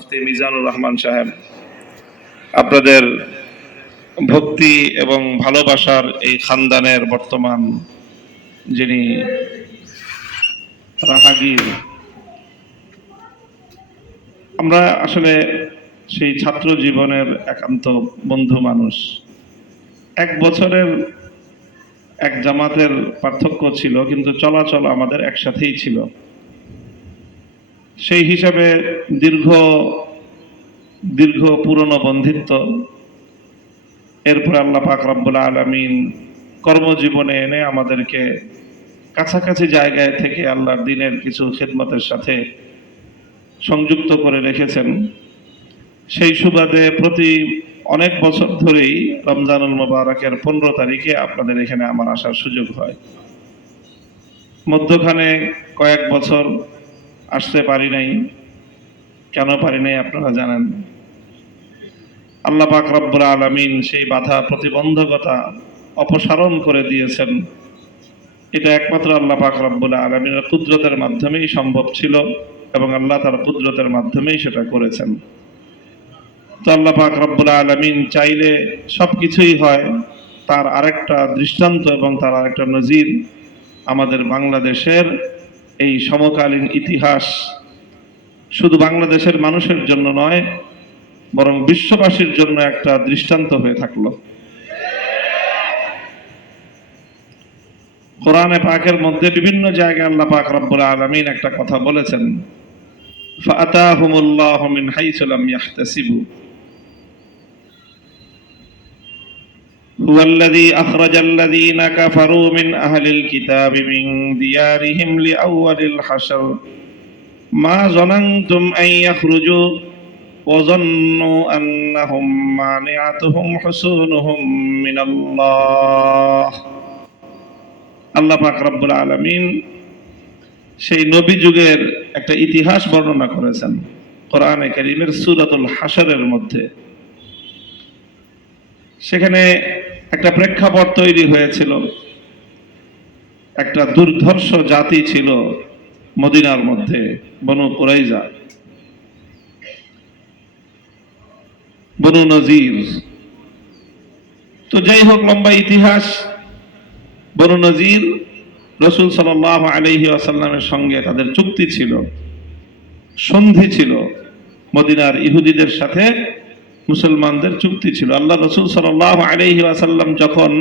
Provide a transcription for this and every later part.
মুফতি মিজানুর রহমান সাহেব, আপনাদের ভক্তি এবং ভালোবাসার এই খানদানের বর্তমান যিনি রাহাগীর, আমরা আসলে সেই ছাত্র জীবনের একান্ত বন্ধু মানুষ। এক বছরের এক জামাতের পার্থক্য ছিল, কিন্তু চলাচল আমাদের একসাথেই ছিল। সেই হিসাবে দীর্ঘ পুরনো বন্ধিত্ব। এরপর আল্লাহ পাক রব্বুল আলামিন কর্মজীবনে এনে আমাদেরকে কাছাকাছি জায়গায় থেকে আল্লাহর দ্বীনের কিছু খিদমতের সাথে সংযুক্ত করে রেখেছেন। সেই সুবাদে প্রতি অনেক বছর ধরেই রমজানুল মুবারকের 15 তারিখে আপনাদের এখানে আমার আসার সুযোগ হয়। মধ্যখানে কয়েক বছর আসতে পারি নাই। কেন পারি নাই আপনারা জানেন। আল্লাহ পাক রব্বুল আলামিন সেই বাধা প্রতিবন্ধকতা অপসারণ করে দিয়েছেন। এটা একমাত্র আল্লাহ পাক রব্বুল আলামিনের কুদরতের মাধ্যমেই সম্ভব ছিল এবং আল্লাহ তার কুদরতের মাধ্যমেই সেটা করেছেন। তো আল্লাহ পাক রব্বুল আলামিন চাইলে সবকিছুই হয়। তার আরেকটা দৃষ্টান্ত এবং তার আরেকটা নজির আমাদের বাংলাদেশের এই সমকালীন ইতিহাস শুধু বাংলাদেশের মানুষের জন্য নয়, বরং বিশ্ববাসীর জন্য একটা দৃষ্টান্ত হয়ে থাকলো। কোরআনে পাকের মধ্যে বিভিন্ন জায়গায় আল্লাহ পাক রব্বুল আলামিন একটা কথা বলেছেন, ফাআতাহুমুল্লাহু মিন হাইসু লাম ইয়াহতাসিবু হুয়াল্লাযী আখরাজাল্লাযীনা কাফারু মিন আহলিল কিতাবি মিন দিয়ারিহিম লিআউয়ালিল হাশর মা যানানতুম আন ইয়াখরুজু ওয়া যান্নু আন্নাহুম মানিআতুহুম হুসুনুহুম মিনাল্লাহ। আল্লাহ পাক রব্বুল আলামিন সেই নবী যুগের একটা ইতিহাস বর্ণনা করেছেন কোরআনে কারীমের সূরাতুল হাশরের মধ্যে। সেখানে একটা প্রেক্ষাপট তৈরি হয়েছিল। একটা দুর্ধর্ষ জাতি ছিল মদিনার মধ্যে, বনু কুরাইজা, বনু নজির। তো যাই হোক, লম্বা ইতিহাস। বনু নজির রাসূল সাল্লাল্লাহু আলাইহি ওয়াসাল্লামের সঙ্গে তাদের চুক্তি ছিল, সন্ধি ছিল। মদিনার ইহুদিদের সাথে মুসলমানদের চুক্তি ছিল। আল্লাহ রাসূল সাল্লাল্লাহু আলাইহি ওয়াসাল্লাম যখন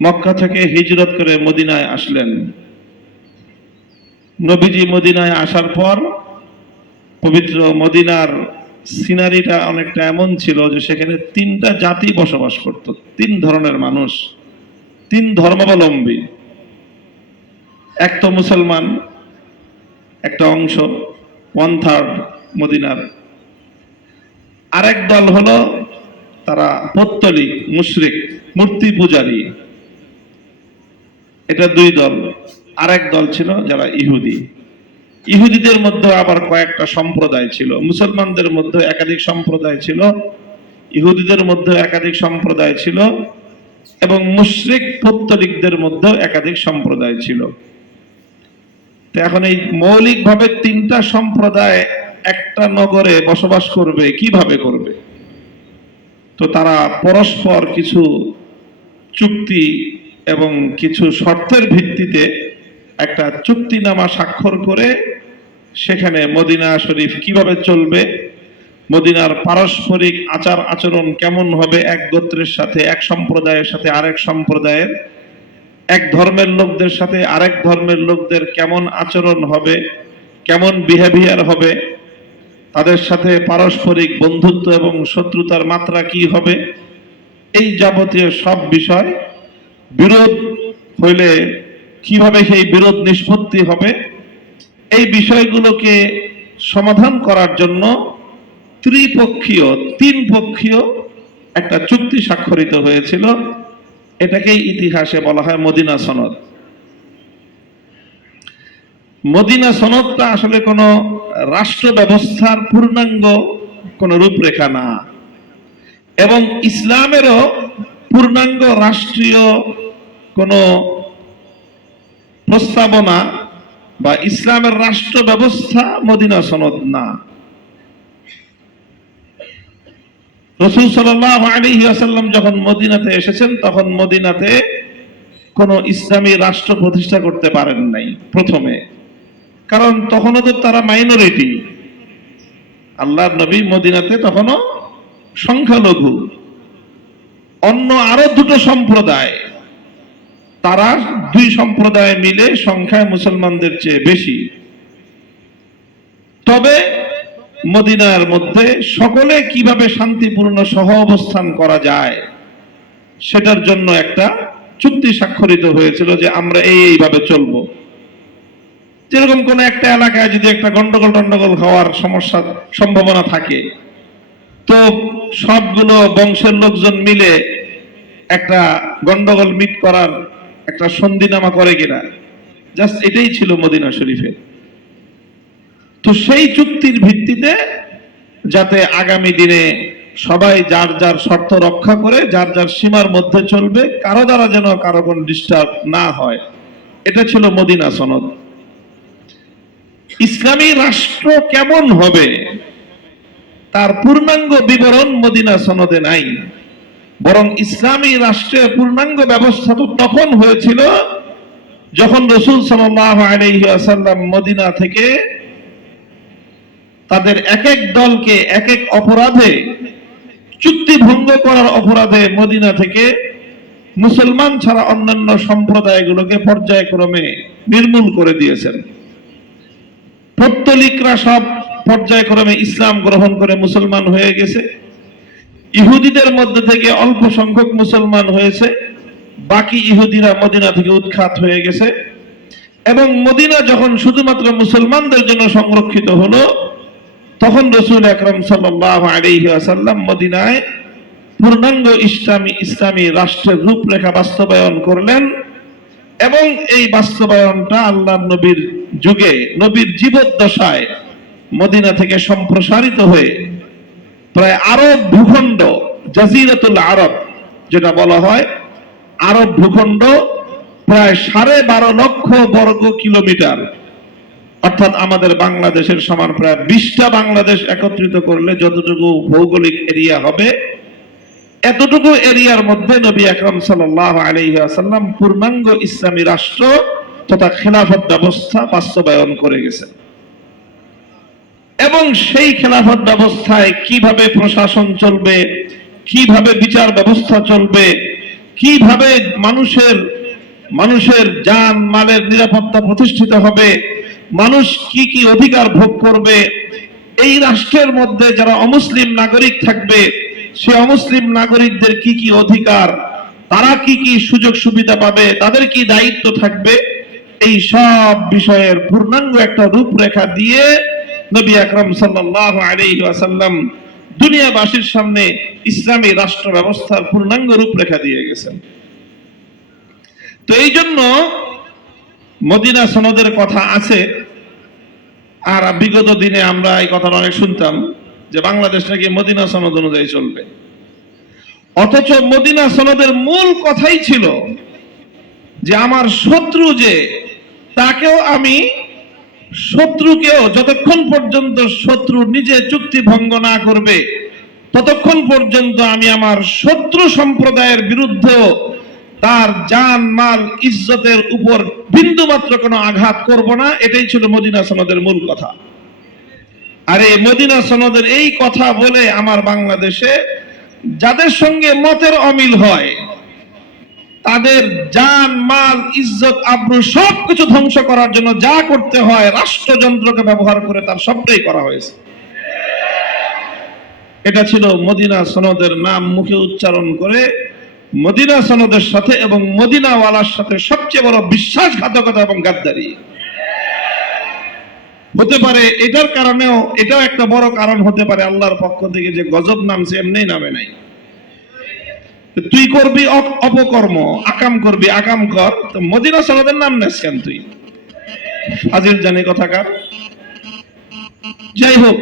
মক্কা থেকে হিজরত করে মদিনায় আসলেন, নবীজি মদিনায় আসার পর পবিত্র মদিনার সিনারিটা অনেকটা এমন ছিল যে সেখানে 3টা জাতি বসবাস করত, 3 ধরনের মানুষ, 3 ধর্মাবলম্বী। এক তো মুসলমান, একটা অংশ 1/3 মদিনার। আরেক দল হলো তারা পৌত্তলিক, মুশরিক, মূর্তি পূজারী। এটা 2 দল। আরেক দল ছিল যারা ইহুদি। ইহুদিদের মধ্যে আবার কয়েকটা সম্প্রদায় ছিল। মুসলমানদের মধ্যে একাধিক সম্প্রদায় ছিল, ইহুদিদের মধ্যে একাধিক সম্প্রদায় ছিল, এবং মুশরিক পৌত্তলিকদের মধ্যে একাধিক সম্প্রদায় ছিল। তো এখন এই মৌলিকভাবে 3টা সম্প্রদায় একটা নগরে বসবাস করবে, কিভাবে করবে? তো তারা পরস্পর কিছু চুক্তি এবং কিছু শর্তের ভিত্তিতে একটা চুক্তিনামা স্বাক্ষর করে সেখানে মদিনা শরীফ কিভাবে চলবে, মদিনার পারস্পরিক আচার আচরণ কেমন হবে, এক গোত্রের সাথে, এক সম্প্রদায়ের সাথে আরেক সম্প্রদায়ের, এক ধর্মের লোকদের সাথে আরেক ধর্মের লোকদের কেমন আচরণ হবে, কেমন বিহেভিয়ার হবে, তাদের সাথে পারস্পরিক বন্ধুত্ব এবং শত্রুতার মাত্রা কি হবে, এই যাবতীয় সব বিষয়, বিরোধ হইলে কিভাবে সেই বিরোধ নিষ্পত্তি হবে, এই বিষয়গুলোকে সমাধান করার জন্য ত্রিপক্ষীয়, 3 পক্ষীয় একটা চুক্তি স্বাক্ষরিত হয়েছিল। এটাকেই ইতিহাসে বলা হয় মদিনা সনদ। মদিনা সনদটা আসলে কোনো রাষ্ট্র ব্যবস্থার পূর্ণাঙ্গ কোনো রূপরেখা না, এবং ইসলামেরও পূর্ণাঙ্গ রাষ্ট্রীয় কোনো প্রস্তাবনা বা ইসলামের রাষ্ট্র ব্যবস্থা মদিনা সনদ না। রাসূল সাল্লাল্লাহু আলাইহি ওয়াসাল্লাম যখন মদিনাতে এসেছেন তখন মদিনাতে কোনো ইসলামী রাষ্ট্র প্রতিষ্ঠা করতে পারেন নাই প্রথমে, কারণ তখনও তো তারা মাইনরিটি। আল্লাহর নবী মদিনাতে তখনও সংখ্যালঘু। অন্য আরো দুটো সম্প্রদায়, তারা দুই সম্প্রদায় মিলে সংখ্যায় মুসলমানদের চেয়ে বেশি। তবে মদিনার মধ্যে সকলে কিভাবে শান্তিপূর্ণ সহ অবস্থান করা যায় সেটার জন্য একটা চুক্তি স্বাক্ষরিত হয়েছিল যে আমরা এইভাবে চলবো। যেরকম কোন একটা এলাকায় যদি একটা গন্ডগোল হওয়ার সমস্যা সম্ভাবনা থাকে, তো সবগুলো বংশের লোকজন মিলে একটা গন্ডগোল মিট করার একটা সন্ধিনামা করে কিনা, জাস্ট এটাই ছিল মদিনা শরীফে। তো সেই চুক্তির ভিত্তিতে যাতে আগামী দিনে সবাই যার যার শর্ত রক্ষা করে যার যার সীমার মধ্যে চলবে, কারো দ্বারা যেন কারো কোনো ডিস্টার্ব না হয়, এটা ছিল মদিনা সনদ। ইসলামী রাষ্ট্র কেমন হবে তার পূর্ণাঙ্গ বিবরণ মদিনা সনদে নাই, বরং ইসলামী রাষ্ট্রের পূর্ণাঙ্গ ব্যবস্থা তো তখন হয়েছিল যখন রাসূল সাল্লাল্লাহু আলাইহি ওয়াসাল্লাম মদিনা থেকে তাদের এক এক দলকে এক এক অপরাধে, চুক্তি ভঙ্গ করার অপরাধে মদিনা থেকে মুসলমান ছাড়া অন্যান্য সম্প্রদায়গুলোকে পর্যায়ক্রমে নির্মূল করে দিয়েছেন। পত্তলিকরা সব পর্যায়ক্রমে ইসলাম গ্রহণ করে মুসলমান হয়ে গেছে। ইহুদিদের মধ্যে থেকে অল্প সংখ্যক মুসলমান হয়েছে, বাকি ইহুদিরা মদিনা থেকে উৎখাত হয়ে গেছে। এবং মদিনা যখন শুধুমাত্র মুসলমানদের জন্য সংরক্ষিত হলো, তখন রাসূল আকরাম সাল্লাল্লাহু আলাইহি ওয়াসাল্লাম মদিনায় পূর্ণাঙ্গ ইসলামী রাষ্ট্রের রূপরেখা বাস্তবায়ন করলেন। এবং এই বাস্তবায়নটা আল্লাহর নবীর যুগে, নবীর জীবদ্দশায় মদিনা থেকে সম্প্রসারিত হয়ে প্রায় আরব ভূখণ্ড, জাজিরাতুল আরব যেটা বলা হয়, আরব ভূখণ্ড প্রায় 12.5 লক্ষ বর্গ কিলোমিটার, অর্থাৎ আমাদের বাংলাদেশের সমান প্রায় 20টা বাংলাদেশ একত্রিত করলে যতটুকু ভৌগোলিক এরিয়া হবে, এতটুকু এরিয়ার মধ্যে নবী আকরাম সাল্লাল্লাহু আলাইহি ওয়াসাল্লাম পূর্ণাঙ্গ ইসলামী রাষ্ট্র তথা খেলাফত ব্যবস্থা বাস্তবায়ন করে গেছেন। এবং সেই খেলাফত ব্যবস্থায় কিভাবে প্রশাসন চলবে, কিভাবে বিচার ব্যবস্থা চলবে, কিভাবে মানুষের জান মালের নিরাপত্তা প্রতিষ্ঠিত হবে, মানুষ কি কি অধিকার ভোগ করবে, এই রাষ্ট্রের মধ্যে যারা অমুসলিম নাগরিক থাকবে সে অমুসলিম নাগরিকদের কি কি অধিকার, তারা কি কি সুযোগ সুবিধা পাবে, তাদের কি দায়িত্ব থাকবে, এই সব বিষয়ের পূর্ণাঙ্গ একটা রূপরেখা দিয়ে নবী আকরাম সাল্লাল্লাহু আলাইহি ওয়াসাল্লাম দুনিয়াবাসীর সামনে ইসলামী রাষ্ট্র ব্যবস্থার পূর্ণাঙ্গ রূপরেখা দিয়ে গেছেন। তো এই জন্য মদিনা সনদের কথা আছে। আর বিগত দিনে আমরা এই কথাটা অনেক শুনতাম যে বাংলাদেশ নাকি মদিনা সনদ অনুযায়ী চলবে, অথচ মদিনা সনদের মূল কথাই ছিল যে আমার শত্রু যে, তাকেও আমি, শত্রুকেও যতক্ষণ পর্যন্ত শত্রু নিজে চুক্তি ভঙ্গ না করবে ততক্ষণ পর্যন্ত আমি আমার শত্রু সম্প্রদায়ের বিরুদ্ধে তার জান মাল ইজ্জতের উপর বিন্দুমাত্র কোনো আঘাত করব না। এটাই ছিল মদিনা সনদের মূল কথা। আর এই মদিনা সনদের এই কথা বলে আমার বাংলাদেশে যাদের সঙ্গে মতের অমিল হয় তাদের জান মাল ইজ্জত আব্রু সবকিছু ধ্বংস করার জন্য যা করতে হয় রাষ্ট্রযন্ত্রকে ব্যবহার করে তার সবটাই করা হয়েছে। এটা ছিল মদিনা সনদের নাম মুখে উচ্চারণ করে মদিনা সনদের সাথে এবং মদিনাওয়ালার সাথে সবচেয়ে বড় বিশ্বাসঘাতকতা এবং গাদ্দারি হতে পারে। এটার কারণেও এটাও একটা বড় কারণ হতে পারে আল্লাহর পক্ষ থেকে যে গজব নামছে, এমনি নামে নাই। তুই করবি অপকর্ম, আকাম করবি, আকাম কর, তো মদিনা সনদের নাম নেস কেন তুই? ফাজিল জানি কথাকার। যাই হোক,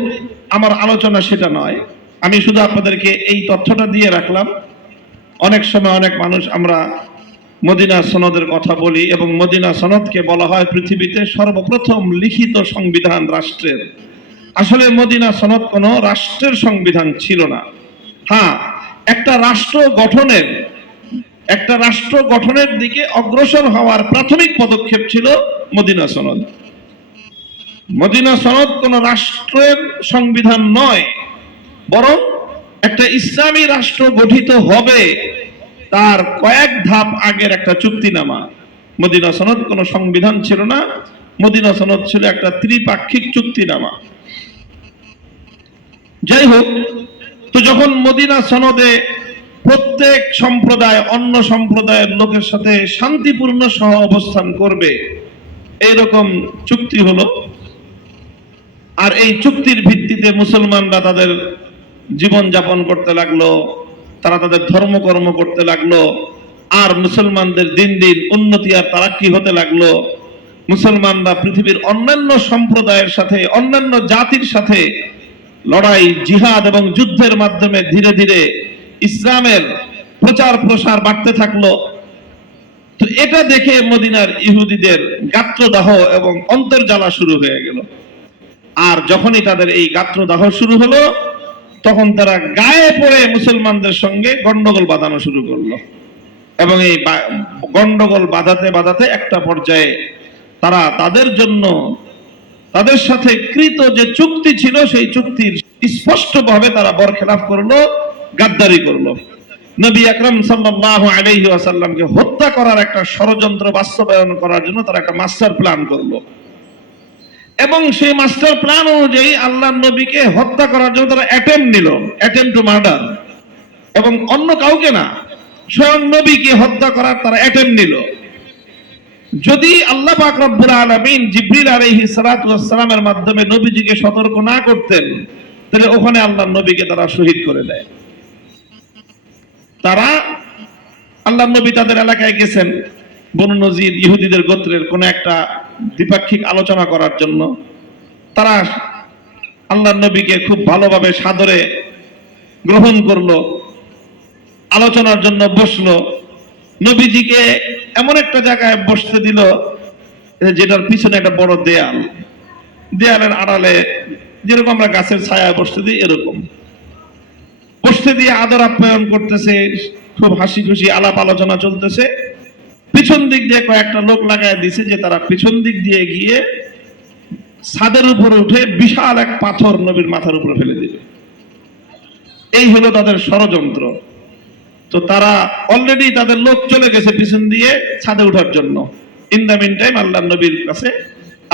আমার আলোচনা সেটা নয়, আমি শুধু আপনাদেরকে এই তথ্যটা দিয়ে রাখলাম। অনেক সময় অনেক মানুষ আমরা মদিনা সনদের কথা বলি এবং মদিনা সনদকে বলা হয় পৃথিবীতে সর্বপ্রথম লিখিত সংবিধান রাষ্ট্রের। আসলে মদিনা সনদ কোনো রাষ্ট্রের সংবিধান ছিল না, হ্যাঁ, একটা রাষ্ট্র গঠনের দিকে অগ্রসর হওয়ার প্রাথমিক পদক্ষেপ ছিল মদিনা সনদ। মদিনা সনদ কোন রাষ্ট্রের সংবিধান নয়, বরং একটা ইসলামী রাষ্ট্র গঠিত হবে তার কয়েক ধাপ আগের একটা চুক্তিনামা। মদিনা সনদ কোন সংবিধান ছিল না, মদিনা সনদ ছিল একটা ত্রিপাক্ষিক চুক্তিনামা। যাই হোক, তো যখন মদিনা সনদে প্রত্যেক সম্প্রদায় অন্য সম্প্রদায়ের লোকের সাথে শান্তিপূর্ণ সহ অবস্থান করবে এইরকম চুক্তি হলো, আর এই চুক্তির ভিত্তিতে মুসলমানরা তাদের জীবন যাপন করতে লাগলো, তারা তাদের ধর্মকর্ম করতে লাগলো, আর মুসলমানদের দিন দিন উন্নতি আর তারাক্কি হতে লাগলো। মুসলমানরা পৃথিবীর অন্যান্য সম্প্রদায়ের সাথে, অন্যান্য জাতির সাথে লড়াই, জিহাদ এবং যুদ্ধের মাধ্যমে ধীরে ধীরে ইসলামের প্রচার প্রসার বাড়তে থাকলো। তো এটা দেখে মদিনার ইহুদিদের গাত্রদাহ এবং অন্তর্জ্বালা শুরু হয়ে গেল। আর যখনই তাদের এই গাত্রদাহ শুরু হলো, তখন তারা গায়ে পড়ে মুসলমানদের সঙ্গে গন্ডগোল বাঁধানো শুরু করলো, এবং এই গন্ডগোল বাঁধাতে বাঁধাতে একটা পর্যায়ে তারা তাদের সাথে কৃত যে চুক্তি ছিল সেই চুক্তির স্পষ্টভাবে তারা বরখেলাপ করলো, গাদ্দারি করলো। নবী আকরাম সাল্লাল্লাহু আলাইহি ওয়াসাল্লামকে হত্যা করার একটা ষড়যন্ত্র বাস্তবায়ন করার জন্য তারা একটা মাস্টার প্ল্যান করলো, এবং সেই মাস্টার প্ল্যান অনুযায়ী আল্লাহর নবীকে হত্যা করার জন্য তারা অ্যাটেম্প টু মার্ডার, এবং অন্য কাউকে না, স্বয়ং নবীকে হত্যা করার তারা অ্যাটেম্প নিল। যদি আল্লাহ পাক রব্বুল আলামিন জিবরিল আলাইহিস সালাতু ওয়াস সালামের মাধ্যমে নবীজিকে সতর্ক না করতেন, তাহলে ওখানে আল্লাহর নবীকে তারা শহীদ করে দেয়। তারা আল্লাহর নবী তাদের এলাকায় গেছেন বনু নজির ইহুদিদের গোত্রের কোন একটা দ্বিপাক্ষিক আলোচনা করার জন্য। তারা আল্লাহর নবীকে খুব ভালোভাবে সাদরে গ্রহণ করলো, আলোচনার জন্য বসলো। নবীজিকে এমন একটা জায়গায় বসতে দিল যেটার পিছনে একটা বড় দেয়ালের আড়ালে, যেরকম আমরা গাছের ছায়ায় বসতে দিই এরকম বসতে দিয়ে আদর আপ্যায়ন করতেছে, খুব হাসি খুশি আলাপ আলোচনা চলতেছে। পিছন দিক দিয়ে কয়েকটা লোক লাগায় দিছে যে তারা পিছন দিক দিয়ে গিয়ে ছাদের উপরে উঠে বিশাল এক পাথর নবীর মাথার উপরে ফেলে দিবে। এই হলো তাদের ষড়যন্ত্র। তো তারা অলরেডি তাদের লোক চলে গেছে পিছন দিয়ে ছাদে ওঠার জন্য। ইন দা মিন টাইম আল্লাহর নবীর কাছে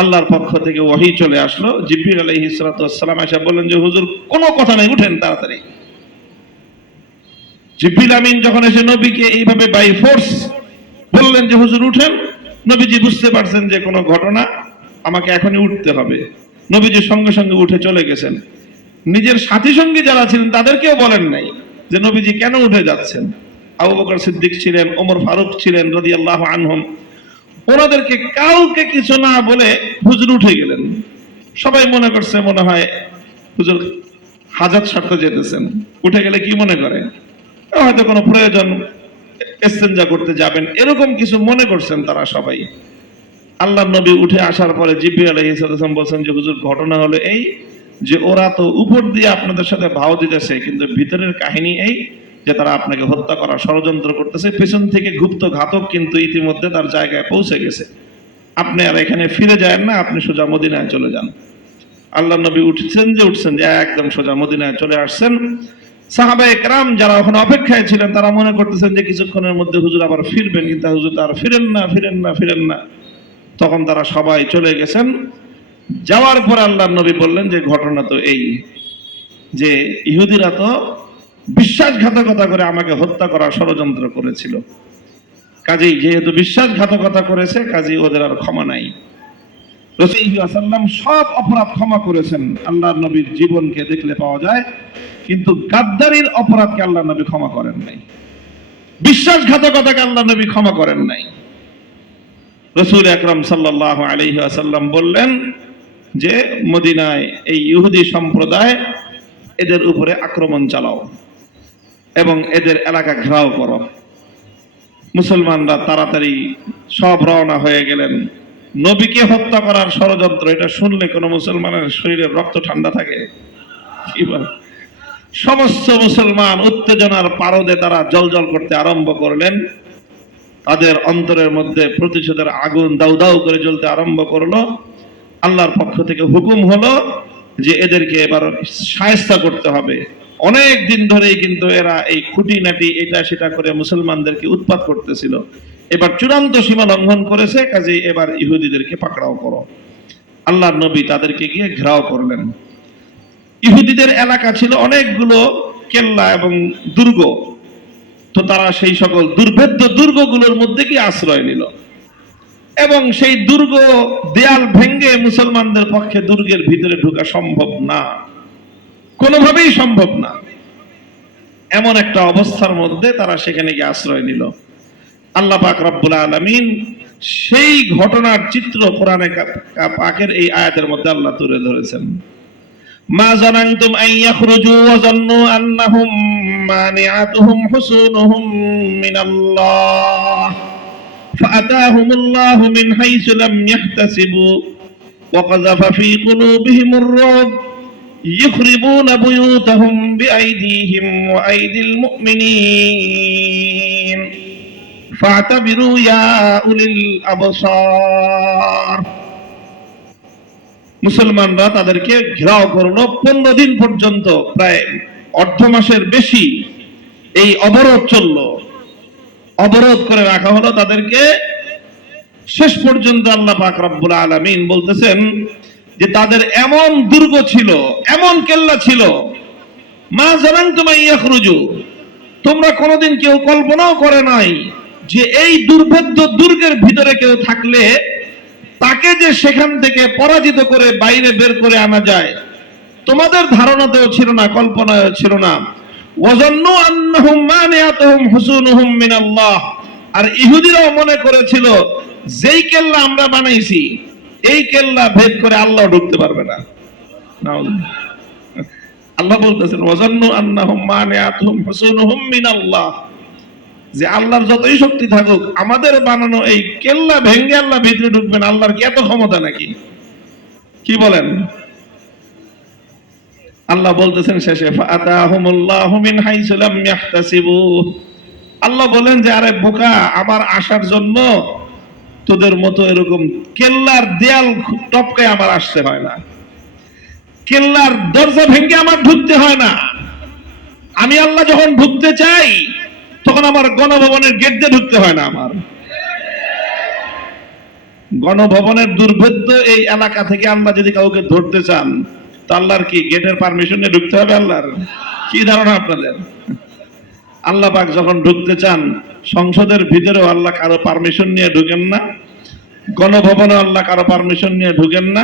আল্লাহর পক্ষ থেকে ওহী চলে আসলো। জিবরিল আলাইহিস সালাতু ওয়াস সালাম এসে বললেন যে হুজুর কোনো কথা নাই, উঠেন তাড়াতাড়ি। জিবরিল আমিন যখন এসে নবীকে এইভাবে বাই ফোর্স বললেন যে হুজুর উঠেন, নবীজি বুঝতে পারছেন যে কোনো ঘটনা, আমাকে এখনই উঠতে হবে। নবীজি সঙ্গে সঙ্গে উঠে চলে গেছেন। নিজের সাথী সঙ্গী যারা ছিলেন তাদেরকেও বলেন নাই যে নবীজি কেন উঠে যাচ্ছেন। আবু বকর সিদ্দিক ছিলেন, ওমর ফারুক ছিলেন রাদিয়াল্লাহু আনহুম, ওনাদেরকে কাউকে কিছু না বলে হুজুর উঠে গেলেন। সবাই মনে করছে মনে হয় হুজুর হাজাত সারতে যেতেছেন, উঠে গেলে কি মনে করে হয়তো কোনো প্রয়োজন, ইস্তেঞ্জা করতে যাবেন, এরকম কিছু মনে করছেন তারা সবাই। আল্লাহর নবী উঠে আসার পরে জিবরিল আলাইহিস সালাম বলছেন যে হুজুর ঘটনা হলো এই যে ওরা তো উপর দিয়ে আপনাদের সাথে ভাও দিতেছে, কিন্তু ভিতরের কাহিনী এই যে তারা আপনাকে হত্যা করার ষড়যন্ত্র করতেছে। পেছন থেকে গুপ্ত ঘাতক কিন্তু ইতিমধ্যে তার জায়গায় পৌঁছে গেছে। আপনি আর এখানে ফিরে যায় না, আপনি সোজা মদিনায় চলে যান। আল্লাহর নবী উঠছেন যে একদম সোজা মদিনায় চলে আসছেন। সাহাবায়ে কেরাম যারা ওখানে অপেক্ষায় ছিলেন তারা মনে করতেছেন যে কিছুক্ষণের মধ্যে হুজুর আবার ফিরবেন, কিন্তু হুজুর আর ফিরেন না। তখন তারা সবাই চলে গেছেন। যাওয়ার পর আল্লাহর নবী বললেন যে ঘটনা তো এই যে ইহুদিরা তো বিশ্বাসঘাতকতা করে আমাকে হত্যা করার ষড়যন্ত্র করেছিল, কাজেই যেহেতু বিশ্বাসঘাতকতা করেছে কাজেই ওদের আর ক্ষমা নাই। রাসূল সাল্লাল্লাহু আলাইহি ওয়াসাল্লাম সব অপরাধ ক্ষমা করেছেন, আল্লাহর নবীর জীবনকে দেখলে পাওয়া যায়, কিন্তু গাদ্দারির অপরাধকে আল্লাহর নবী ক্ষমা করেন নাই, বিশ্বাসঘাতকতাকে আল্লাহর নবী ক্ষমা করেন নাই। রাসূল আকরাম সাল্লাল্লাহু আলাইহি ওয়াসাল্লাম বললেন যে মদিনায় এই ইহুদি সম্প্রদায়, এদের উপরে আক্রমণ চালাও এবং এদের এলাকা ঘেরাও করো। মুসলমানরা তাড়াতাড়ি সব রওনা হয়ে গেলেন। নবীকে হত্যা করার ষড়যন্ত্র, এটা শুনলে কোনো মুসলমানের শরীরের রক্ত ঠান্ডা থাকে? সমস্ত মুসলমান উত্তেজনার পারদে তারা জ্বলজ্বল করতে আরম্ভ করলেন। তাদের অন্তরের মধ্যে প্রতিশোধের আগুন দাউ দাউ করে জ্বলতে আরম্ভ করলো। আল্লাহর পক্ষ থেকে হুকুম হলো যে এদেরকে এবার শায়েস্তা করতে হবে। অনেক দিন ধরেই কিন্তু এরা এই খুঁটিনাটি এটা সেটা করে মুসলমানদেরকে উৎপাত করতেছিল। এবার চূড়ান্ত সীমা লঙ্ঘন করেছে, কাজে এবার ইহুদিদেরকে পাকড়াও করো। আল্লাহর নবী তাদেরকে গিয়ে ঘেরাও করলেন। ইহুদিদের এলাকা ছিল অনেকগুলো কেল্লা এবং দুর্গ, তো তারা সেই সকল দুর্ভেদ্য দুর্গগুলোর মধ্যে কি আশ্রয় নিল এবং সেই দুর্গ দেয়াল ভেঙে মুসলমানদের পক্ষে দুর্গের ভিতরে ঢোকা সম্ভব না, কোনোভাবেই সম্ভব না। এমন একটা অবস্থার মধ্যে তারা সেখানে গিয়ে আশ্রয় নিল। আল্লাহ পাক রব্বুল আলামিন সেই ঘটনার চিত্র কোরআনে পাকের এই আয়াতের মধ্যে আল্লাহ তুলে ধরেছেন। মা জানানতুম আন ইয়াখরুজু ওয়া যান্নু আন্নাহুম মানিআতুহুম হুসুনুহুম মিনাল্লাহ ফাআতাহুমুল্লাহু মিন হাইসু লাম ইয়াহতাসিবু ওয়া কাযাফা ফী কুলুবিহিমুর রুব ইখরিবুনা বুয়ুতাহুম বিআইদিহিম ওয়া আইদিল মুমিনিন ফাতাবিরু ইয়া উলিল আবসার। মুসলমানরা তাদেরকে ঘেরাও করলো। 15 দিন পর্যন্ত, প্রায় অর্ধ মাসের বেশি এই অবরোধ চলল। অবরোধ করে রাখা হলো তাদেরকে। শেষ পর্যন্ত আল্লাহ পাক রব্বুল আলামিন বলতেছেন যে তাদের এমন দুর্গ ছিল, এমন কেল্লা ছিল, মা জানানতুম আন ইয়াখরুজু, তোমরা কোনোদিন কেউ কল্পনাও করে নাই যে এই দুর্ভেদ্য দুর্গের ভিতরে কেউ থাকলে তাকে যে সেখান থেকে পরাজিত করে বাইরে বের করে আনা যায়, তোমাদের ধারণাতেও ছিল না, কল্পনায়ও ছিল না। ওয়াজান্নু আন্নাহুম মানিআতুহুম হুসুনুহুম মিনাল্লাহ, আর ইহুদিরাও মনে করেছিল যেই কেল্লা আমরা বানাইছি এই কেল্লা ভেদ করে আল্লাহ ঢুকতে পারবে না। আল্লাহ বলতেছেন ওয়াজান্নু আন্নাহুম মানিআতুহুম হুসুনুহুম মিনাল্লাহ, যে আল্লাহর যতই শক্তি থাকুক আমাদের বানানো এই কেল্লা ভেঙ্গে আল্লাহ ভিতরে ঢুকবেন, আল্লাহর কি এত ক্ষমতা নাকি? কি বলেন? আল্লাহ বলতেছেন শেষে ফাআতাহুমুল্লাহু মিন হাইসু লাম ইয়াহতাসিবু, আল্লাহ বলেন যে আরে বোকা, আমার আসার জন্য তোদের মতো এরকম কেল্লার দেয়াল টপকায় আমার আসতে হয় না, কেল্লার দরজা ভেঙ্গে আমার ঢুকতে হয় না। আমি আল্লাহ যখন ঢুকতে চাই তখন আমার গণভবনের গেট দিয়ে ঢুকতে হয় না। আমার গণভবনের দুর্ভেদ্য এই এলাকা থেকে আল্লাহ যদি কাউকে ধরতে চান তো আল্লাহর কি গেটের পারমিশন নিয়ে ঢুকতে হবে? আল্লাহর কি ধারণা আপনাদের? আল্লাহ পাক যখন ঢুকতে চান সংসদের ভিতরেও আল্লাহ কারো পারমিশন নিয়ে ঢুকেন না, গণভবনে আল্লাহ কারো পারমিশন নিয়ে ঢুকেন না।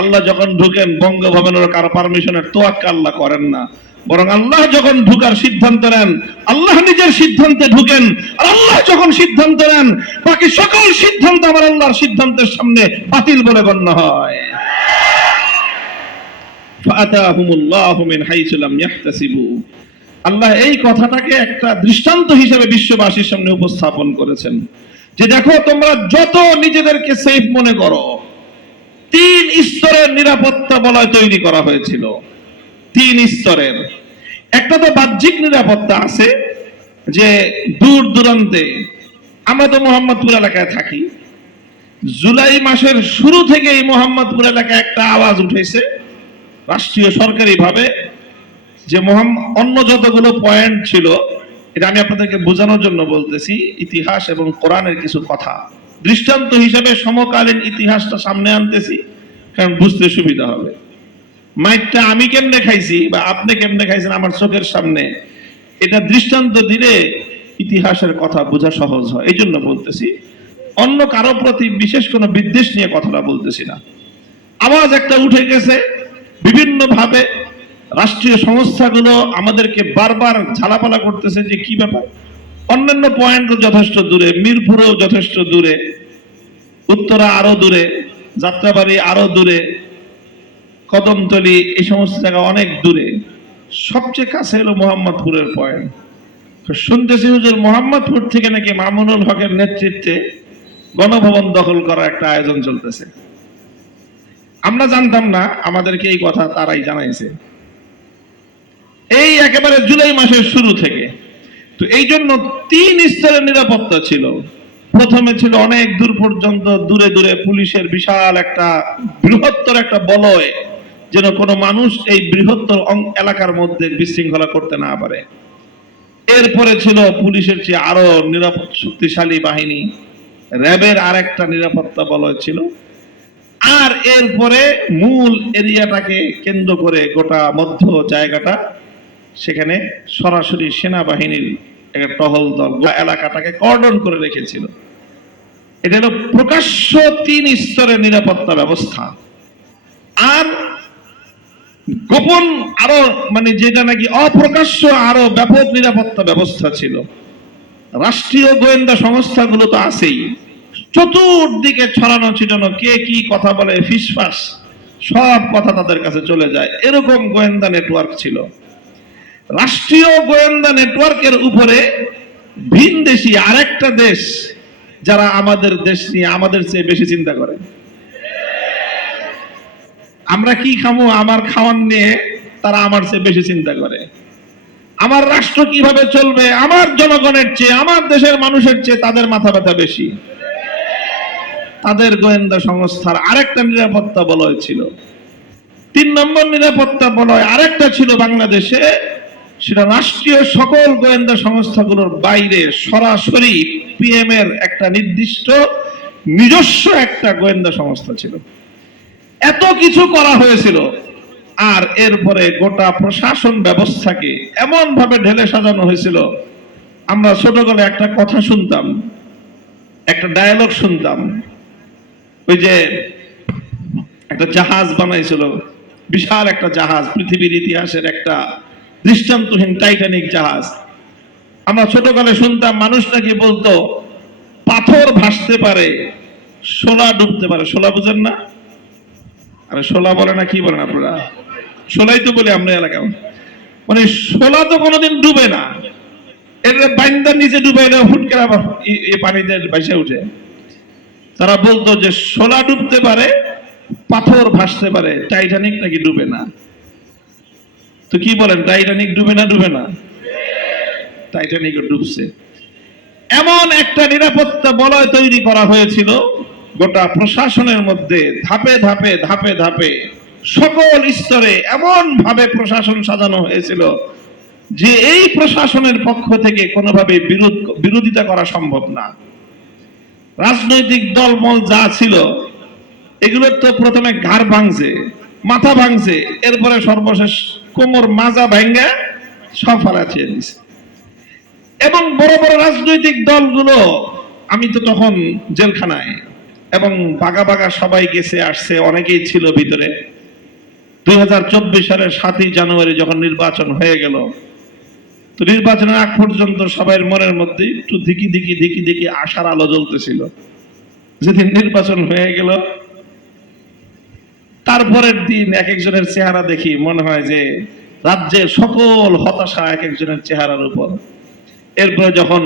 আল্লাহ যখন ঢুকেন বঙ্গভবনের কারো পারমিশনের তোয়াক্কা আল্লাহ করেন না, বরং আল্লাহ যখন ঢুকার সিদ্ধান্ত নেন আল্লাহ নিজের সিদ্ধান্তে ঢুকেন। আর আল্লাহ যখন সিদ্ধান্ত নেন বাকি সকল সিদ্ধান্ত আমার আল্লাহর সিদ্ধান্তের সামনে বাতিল বলে গণ্য হয়। ফাআতাহুমুল্লাহু মিন হাইসু লাম ইয়াহতাসিবু, আল্লাহ এই কথাটাকে একটা দৃষ্টান্ত হিসেবে বিশ্ববাসীর সামনে উপস্থাপন করেছেন যে দেখো তোমরা যত নিজেদেরকে সেফ মনে করো, 3 স্তরের নিরাপত্তা বলয় তৈরি করা হয়েছিল। 3 স্তরের। একটা তো বাহ্যিক নিরাপত্তা আছে, যে দূর দূরান্তে, আমরা তো মোহাম্মদপুর এলাকায় থাকি, জুলাই মাসের শুরু থেকেই মোহাম্মদপুর এলাকায় একটা আওয়াজ উঠেছে রাষ্ট্রীয় সরকারি ভাবে যে অন্য যতগুলো পয়েন্ট ছিল, এটা আমি আপনাদেরকে বোঝানোর জন্য বলতেছি, ইতিহাস এবং কোরআনের কিছু কথা দৃষ্টান্ত হিসেবে সমকালীন ইতিহাসটা সামনে আনতেছি, কারণ বুঝতে সুবিধা হবে। মাইকটা আমি কেমনে খাইছি বা আপনি কেমনে খাইছেন আমার চোখের সামনে, এটা দৃষ্টান্ত দিলে ইতিহাসের কথা বোঝা সহজ হয়, এই জন্য বলতেছি। অন্য কারো প্রতি বিশেষ কোনো বিদ্বেষ নিয়ে কথাটা বলতেছি না। আওয়াজ একটা উঠে গেছে বিভিন্ন ভাবে, রাষ্ট্রীয় সংস্থাগুলো আমাদেরকে বারবার ঝালাপালা করতেছে যে কি ব্যাপার। অন্যান্য পয়েন্টও যথেষ্ট দূরে, মিরপুরও যথেষ্ট দূরে, উত্তরা আরো দূরে, যাত্রাবাড়ি আরো দূরে, কদমতলী, এই সমস্ত জায়গা অনেক দূরে। সবচেয়ে কাছে হলো মোহাম্মদপুরের পয়েন্ট। শুনতেছি হুজুর মোহাম্মদপুর থেকে নাকি মামুনুল হকের নেতৃত্বে গণভবন দখল করার একটা আয়োজন চলতেছে। আমরা জানতাম না, আমাদেরকে এই কথা তারাই জানাইছে। এই একেবারে জুলাই মাসের শুরু থেকে। তো এই জন্য 3 স্তরের নিরাপত্তা ছিল। প্রথমে ছিল অনেক দূর পর্যন্ত, দূরে দূরে পুলিশের বিশাল একটা বৃহত্তর একটা বলয়, যেন কোনো মানুষ এই বৃহত্তর এলাকার মধ্যে বিশৃঙ্খলা করতে না পারে। এরপরে ছিল পুলিশের চেয়ে আরো শক্তিশালী বাহিনী, র্যাবের আরেকটা নিরাপত্তা বলয় ছিল। আর এরপরে মূল এরিয়াটাকে কেন্দ্র করে গোটা মধ্য জায়গাটা, সেখানে সরাসরি সেনাবাহিনীর একটা টহল দল এলাকাটাকে কর্ডন করে রেখেছিল। এটা হলো প্রকাশ্য 3 স্তরের নিরাপত্তা ব্যবস্থা। আর গোপন আরো, মানে যেটা নাকি অপ্রকাশ্য আরো ব্যাপক নিরাপত্তা ব্যবস্থা ছিল। রাষ্ট্রীয় গোয়েন্দা সংস্থাগুলো তো আছেই, চতুর্দিকে ছড়ানো ছিটানো, কে কি কথা বলে ফিসফাস, সব কথা তাদের কাছে চলে যায়, এরকম গোয়েন্দা নেটওয়ার্ক ছিল। রাষ্ট্রীয় গোয়েন্দা নেটওয়ার্কের উপরে ভিনদেশী আরেকটা দেশ, যারা আমাদের দেশ নিয়ে আমাদের চেয়ে বেশি চিন্তা করে। আমরা কি খামো, আমার খাওয়ান নিয়ে তারা আমার চেয়ে বেশি চিন্তা করে। আমার রাষ্ট্র কিভাবে চলবে, আমার জনগণের চেয়ে, আমার দেশের মানুষের চেয়ে তাদের মাথা ব্যথা বেশি। তাদের গোয়েন্দা সংস্থার আরেকটা নিরাপত্তা বলয় ছিল। 3 নম্বর নিরাপত্তা বলয় আরেকটা ছিল বাংলাদেশে, সেটা রাষ্ট্রীয় সকল গোয়েন্দা সংস্থাগুলোর বাইরে সরাসরি পিএম এর একটা নির্দিষ্ট নিজস্ব একটা গোয়েন্দা সংস্থা ছিল। এত কিছু করা হয়েছিল। আর এরপরে গোটা প্রশাসন ব্যবস্থাকে এমন ভাবে ঢেলে সাজানো হয়েছিল। আমরা ছোটবেলায় একটা কথা শুনতাম, একটা ডায়ালগ শুনতাম, ওই যে একটা জাহাজ বানাইছিল, বিশাল একটা জাহাজ, পৃথিবীর ইতিহাসের একটা দৃষ্টান্তহীন টাইটানিক জাহাজ। আমরা ছোটকালে শুনতাম, মানুষ নাকি বলতো পাথর ভাসতে পারে, শোলা ডুবতে পারে। শোলা বুঝেন না? আরে শোলা বলে না, কি বলেন আপনারা? শোলাই তো বলে আমরা এলাকায়। মানে শোলা তো কোনোদিন ডুবে না, এর বাইন্দার নিচে ডুবাইলে হুট করে আবার এই পানিতে ভাসে উঠে। তারা বলতো যে শোলা ডুবতে পারে, পাথর ভাসতে পারে, টাইটানিক নাকি ডুবে না। তো কি বলেন, টাইটানিক ডুবে না? ডুবে না, টাইটানিক ডুবছে। এমন একটা নিরাপত্তা বলয় তৈরি করা হয়েছিল গোটা প্রশাসনের মধ্যে, ধাপে ধাপে ধাপে ধাপে সকল স্তরে এমন ভাবে প্রশাসন সাজানো হয়েছিল যে এই প্রশাসনের পক্ষ থেকে কোনোভাবে বিরোধিতা করা সম্ভব না। রাজনৈতিক দলমল যা ছিল এগুলোর তো প্রথমে ঘাড় ভাঙছে, মাথা ভাঙছে, এরপরে সর্বশেষ কোমর মাজা ভাঙ্গা সব ফালাচিয়ে দিছে। এবং বড় বড় রাজনৈতিক দলগুলো, আমি তো তখন জেলখানায়, এবং বাগা বাগা সবাই গেছে আসছে, অনেকেই ছিল ভিতরে। 2024 সালের 7ই জানুয়ারি যখন নির্বাচন হয়ে গেল, তো নির্বাচনের আগ পর্যন্ত সবার মনের মধ্যে একটু ধিকি ধিকি ধিকি ধিকি আশার আলো জ্বলতেছিল। যেদিন নির্বাচন হয়ে গেল, তারপরের দিন এক একজনের চেহারা দেখি মনে হয় যে রাজ্যের সকল হতাশা এক একজনের চেহারার উপর। এরপরে যখন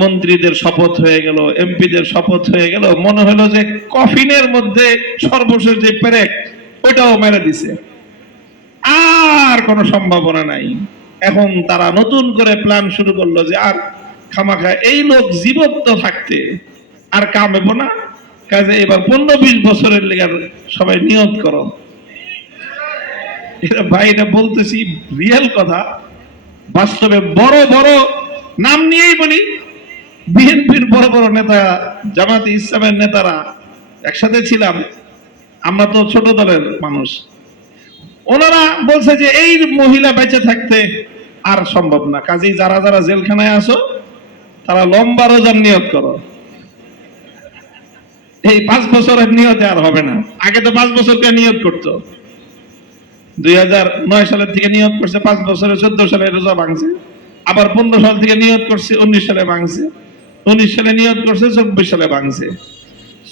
মন্ত্রীদের শপথ হয়ে গেল, এমপিদের শপথ হয়ে গেল, মনে হলো যে কফিনের মধ্যে সর্বশেষ যে পেরেক ওইটাও মেরে দিছে, আর কোনো সম্ভাবনা নাই। এখন তারা নতুন করে প্ল্যান শুরু করলো যে আর খামাখা এই লোক জীবত্ব থাকতে আর কামেবো না, কাজে এবার 15-20 বছরের লেগে সবাই নিয়ত করো। এটা ভাই, এটা বলতেছি রিয়েল কথা। বাস্তবে বড় বড় নাম নিয়েই বলি, বিএনপির বড় বড় নেতা, জামাতে ইসলামের নেতারা একসাথে ছিলাম, আমরা তো ছোট দলের মানুষ। ওনারা বলছে যে এই মহিলা বেঁচে থাকতে আর সম্ভব না, কাজেই যারা যারা জেলখানায় আসো তারা লম্বা রোজার নিয়ত করো। এই 5 বছরের নিয়তে আর হবে না। আগে তো 5 বছরকে নিয়ত করতো, 2009 সালের থেকে নিয়ত করছে 5 বছরে, 14 সালে রোজা ভাঙছে, আবার 15 সাল থেকে নিয়ত করছে, 19 সালে ভাঙছে, 19 সালে নিয়ত করছে, 24 সালে ভাঙছে।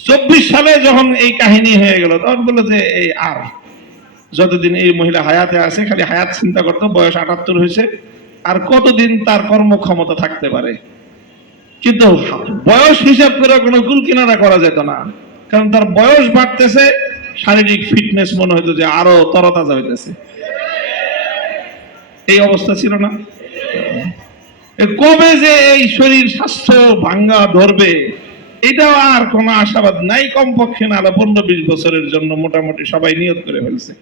24 সালে যখন এই কাহিনী হয়ে গেল, তখন বললো যে এই আর যতদিন এই মহিলা হায়াতে আছে, খালি হায়াত চিন্তা করতো, বয়স 78 হয়েছে, আর কতদিন তার কর্মক্ষমতা থাকতে পারে। কিন্তু বয়স হিসাব করে কোনো কুল কিনারা করা যেত না, কারণ তার বয়স বাড়তেছে, শারীরিক ফিটনেস মনে হইতো যে আরো তরতাজা হইতেছে। এই অবস্থা ছিল না? কবে যে এই শরীর স্বাস্থ্য ভাঙ্গা ধরবে এটাও আর কোনো আশাবাদ নাই, কমপক্ষে না 15-20 বছরের জন্য মোটামুটি সবাই নিয়ত করে ফেলছে।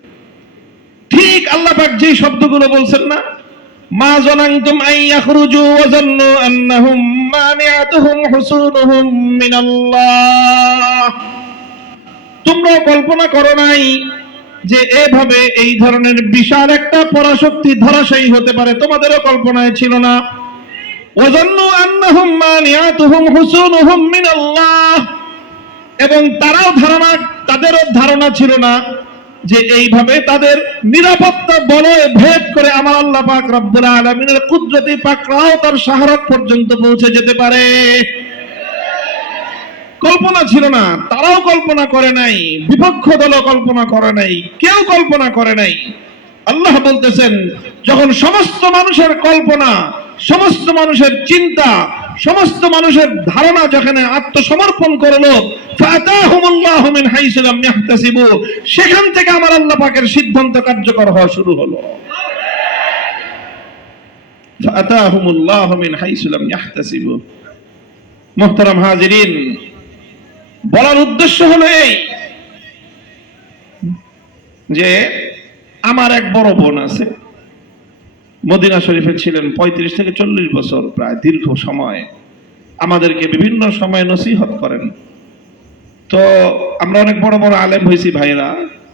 ঠিক আল্লাহ পাক যে শব্দগুলো বলছেন না, মা জানানতুম আন ইয়াখরুজু ওয়া যান্নু আন্নাহুম মানিআতুহুম হুসুনুহুম মিনাল্লাহ, তোমরা কল্পনা করো নাই যে এভাবে এই ধরনের বিশাল একটা পরাশক্তি ধরাশায়ী হতে পারে, তোমাদেরও কল্পনায় ছিল না। ওয়া যান্নু আন্নাহুম মানিআতুহুম হুসুনুহুম মিনাল্লাহ, এবং তাদেরও ধারণা ছিল না যে এইভাবে তাদের নিরাপত্তা বলয় ভেদ করে আমার আল্লাহ পাক রব্বুল আলামিনের কুদরতি পাকড়াও তার শাহরত পর্যন্ত পৌঁছে যেতে পারে। কল্পনা ছিল না, তারাও কল্পনা করে নাই, বিপক্ষ দলও কল্পনা করে নাই, কেউ কল্পনা করে নাই। আল্লাহ বলতেছেন, যখন সমস্ত মানুষের কল্পনা, সমস্ত মানুষের চিন্তা, সমস্ত মানুষের ধারণা যেখানে আত্মসমর্পণ করলো, ফাতাহুমুল্লাহু মিন হাইসু লাম ইয়াহতাসিবু, সেখান থেকে আমার আল্লাহ পাকের সিদ্ধান্ত কার্যকর হওয়া শুরু হলো। ফাতাহুমুল্লাহু মিন হাইসু লাম ইয়াহতাসিবু। মুহতারাম হাজিরিন, বলার উদ্দেশ্য হলো এই যে আমার এক বড় বোন আছে, মদিনা শরীফে ছিলেন 35 থেকে 40 বছর, প্রায় দীর্ঘ সময় আমাদেরকে বিভিন্ন সময় নসিহত করেন। তো আমরা অনেক বড় বড় আলেম হয়েছি ভাইরা,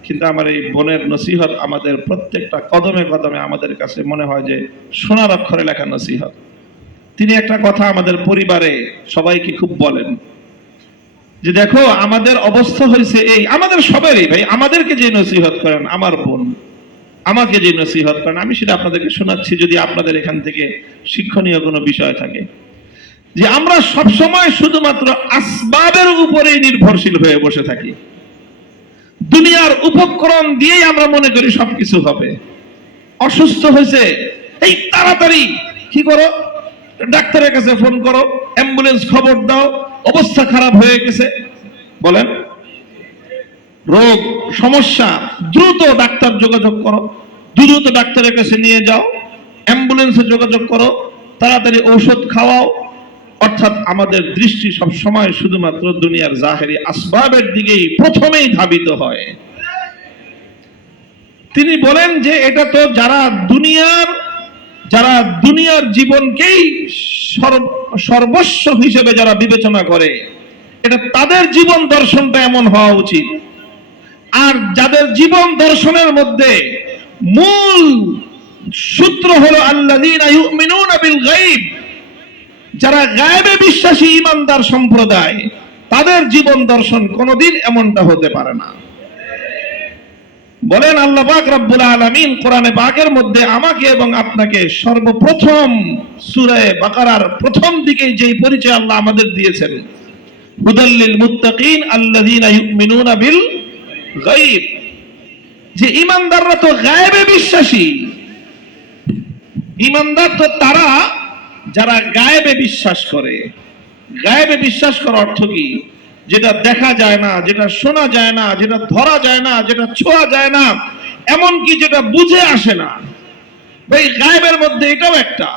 কিন্তু আমার এই বোনের নসিহত আমাদের প্রত্যেকটা কদমে কদমে আমাদের কাছে মনে হয় যে সোনার অক্ষরে লেখা নসিহত। তিনি একটা কথা আমাদের পরিবারে সবাইকে খুব বলেন যে দেখো আমাদের অবস্থা হয়েছে এই, আমাদের সবারই ভাই, আমাদেরকে যে নসিহত করেন, আমার বোন আমাকে যে নসিহত করেন, আমি সেটা আপনাদেরকে শোনাচ্ছি যদি আপনাদের এখান থেকে শিক্ষণীয় কোনো বিষয় থাকে, যে আমরা সব সময় শুধুমাত্র আসবাবের উপরেই নির্ভরশীল হয়ে বসে থাকি। দুনিয়ার উপকরণ দিয়েই আমরা মনে করি সবকিছু হবে। অসুস্থ হয়েছে, এই তাড়াতাড়ি কি করো, ডাক্তারের কাছে ফোন করো, অ্যাম্বুলেন্স খবর দাও, অবস্থা খারাপ হয়ে গেছে, বলেন রোগ সমস্যা, দ্রুত ডাক্তার যোগাযোগ করো, দ্রুত ডাক্তারের কাছে নিয়ে যাও, অ্যাম্বুলেন্সে যোগাযোগ করো, তাড়াতাড়ি ঔষধ খাওয়াও। অর্থাৎ আমাদের দৃষ্টি সব সময় শুধুমাত্র দুনিয়ার জাহেরি আসবাবের দিকেই প্রথমেই ধাবিত হয়। তিনি বলেন যে এটা তো যারা দুনিয়ার জীবনকেই সর্বস্ব হিসেবে যারা বিবেচনা করে, এটা তাদের জীবন দর্শনটা এমন হওয়া উচিত। আর যাদের জীবন দর্শনের মধ্যে মূল সূত্র হলো আল্লাযীনা ইউমিনুনা বিল গায়ব, যারা গায়েবে বিশ্বাসী ঈমানদার সম্প্রদায়, তাদের জীবন দর্শন কোনোদিন এমনটা হতে পারে না। বলেন আল্লাহ পাক রব্বুল আলামিন কোরআনে পাকের মধ্যে আমাকে এবং আপনাকে সর্বপ্রথম সূরা বাকারার প্রথম দিকে যেই পরিচয় আল্লাহ আমাদের দিয়েছেন, হুদাল লিল মুত্তাকিন আল্লাযীনা ইউমিনুনা বিল গায়ব, যে ঈমানদাররা তো গায়েবে বিশ্বাসী। ঈমানদার তো তারা যারা গায়েবে বিশ্বাস করে। গায়েবে বিশ্বাস করার অর্থ কি? যেটা দেখা যায় না, যেটা শোনা যায় না, যেটা ধরা যায় না, যেটা ছোঁয়া যায় না, এমনকি যেটা বুঝে আসে না, এই গায়েবের মধ্যে এটাও একটা।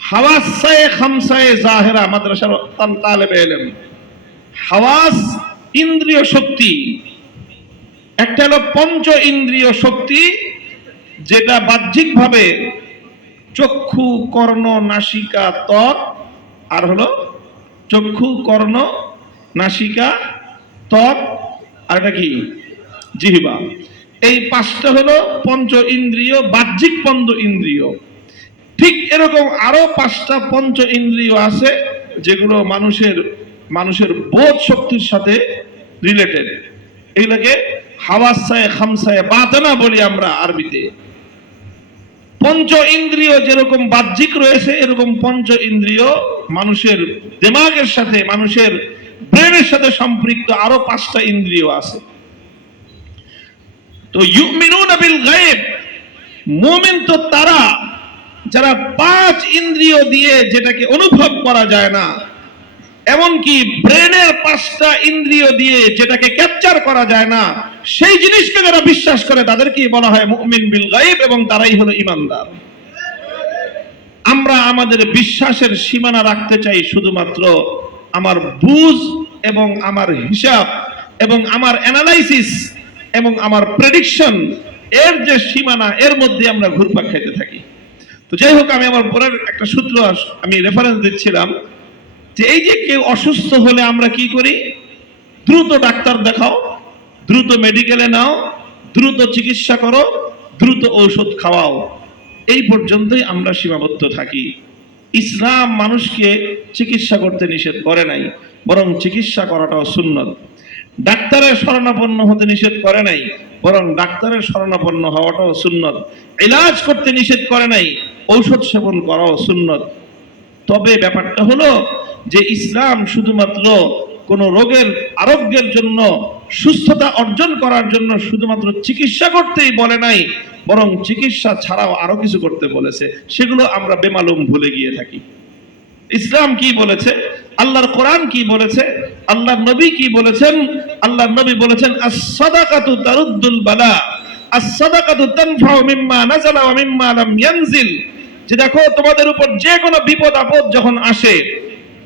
হাওয়াসায়ে খামসায়ে জাহেরা মাদ্রাসার তালেবে ইলম, হাওয়াস ইন্দ্রিয় শক্তি, একটা হলো পঞ্চ ইন্দ্রিয় শক্তি, যেটা বাহ্যিকভাবে চক্ষু, কর্ণ, নাসিকা, ত্বক, আর হলো চক্ষু, কর্ণ, নাসিকা, ত্বক, আর এটা কি জিহ্বা। এই পাঁচটা হলো পঞ্চ ইন্দ্রিয়, বাহ্যিক পঞ্চ ইন্দ্রিয়। ঠিক এরকম আরো 5টা পঞ্চ ইন্দ্রিয় আছে যেগুলো মানুষের বোধ শক্তির সাথে রিলেটেড। এগুলোকে হাওয়াসায়ে খামসায়ে বাতিনা বলি আমরা আরবিতে। পঞ্চ ইন্দ্রিয় যেরকম বাহ্যিক রয়েছে, এরকম পঞ্চ ইন্দ্রিয় মানুষের দিমাগের সাথে, মানুষের ব্রেনের সাথে সম্পৃক্ত আরো 5টা ইন্দ্রিয় আছে। তো ইউমিনুনা বিল গায়ব, মুমিন তো তারা যারা 5 ইন্দ্রিয় দিয়ে যেটাকে অনুভব করা যায় না, এমনকি ব্রেনের 5টা ইন্দ্রিয় দিয়ে যেটাকে ক্যাপচার করা যায় না, সেই জিনিসকে যারা বিশ্বাস করে তাদেরকেই বলা হয় মুমিন বিল গায়ব, এবং তারাই হলো ঈমানদার। আমরা আমাদের বিশ্বাসের সীমানা রাখতে চাই শুধুমাত্র আমার বুঝ এবং আমার হিসাব এবং আমার অ্যানালাইসিস এবং আমার প্রেডিকশন, এর যে সীমানা, এর মধ্যে আমরা ঘুরপাক খেতে থাকি। তো যাই হোক, আমি আমার পরের একটা সূত্র আমি রেফারেন্স দিচ্ছিলাম যে এই যে কেউ অসুস্থ হলে আমরা কি করি? দ্রুত ডাক্তার দেখাও, দ্রুত মেডিকেলে নাও, দ্রুত চিকিৎসা করো, দ্রুত ঔষধ খাওয়াও, এই পর্যন্তই আমরা সীমাবদ্ধ থাকি। ইসলাম মানুষকে চিকিৎসা করতে নিষেধ করে নাই, বরং চিকিৎসা করাটাও সুন্নত। ডাক্তারের শরণাপন্ন হতে নিষেধ করে নাই, বরং ডাক্তারের শরণাপন্ন হওয়াটাও সুন্নত। ইলাজ করতে নিষেধ করে নাই, ঔষধ সেবন করাও সুন্নত। তবে ব্যাপারটা হলো যে ইসলাম শুধুমাত্র কোন রোগের আরোগ্যের জন্য, সুস্থতা অর্জন করার জন্য শুধুমাত্র চিকিৎসা করতেই বলে নাই, বরং চিকিৎসা ছাড়াও আরো কিছু করতে বলেছে। সেগুলো আমরা বেমালুম ভুলে গিয়ে থাকি। ইসলাম কি বলেছে, আল্লাহর কোরআন কি বলেছে, আল্লাহর নবী কি বলেছেন? আল্লাহর নবী বলেছেন আস-সাদাকাতু তারুদ্দুল বালা, আস-সাদাকাতু তানফাউ মিম্মা নাযালা ওয়া মিম্মা লাম ইয়ানজিল। যে দেখো, তোমাদের উপর যে কোনো বিপদ আপদ যখন আসে,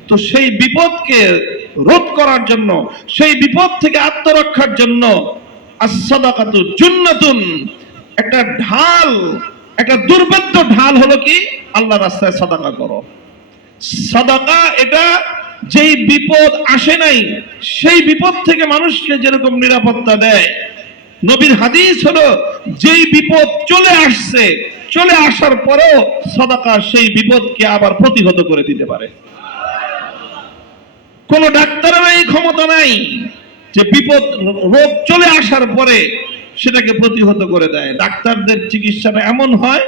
তো সেই বিপদকে রোধ করার জন্য, সেই বিপদ থেকে আত্মরক্ষার জন্য আস-সাদাকাতু জুন্নাতুন, একটা ঢাল, একটা দুর্ভেদ্য ঢাল হলো কি? আল্লাহর রাস্তায় সাদাকা করো। সাদাকা এটা যেই বিপদ আসে নাই, সেই বিপদ থেকে মানুষকে যেরকম নিরাপত্তা দেয়, নবীর হাদিস হলো যেই বিপদ চলে আসছে, চলে আসার পরেও সাদাকা সেই বিপদকে আবার প্রতিহত করে দিতে পারে। কোন ডাক্তারের এই ক্ষমতা নাই যে বিপদ, রোগ চলে আসার পরে সেটাকে প্রতিহত করে দেয়। ডাক্তারদের চিকিৎসাটা এমন হয়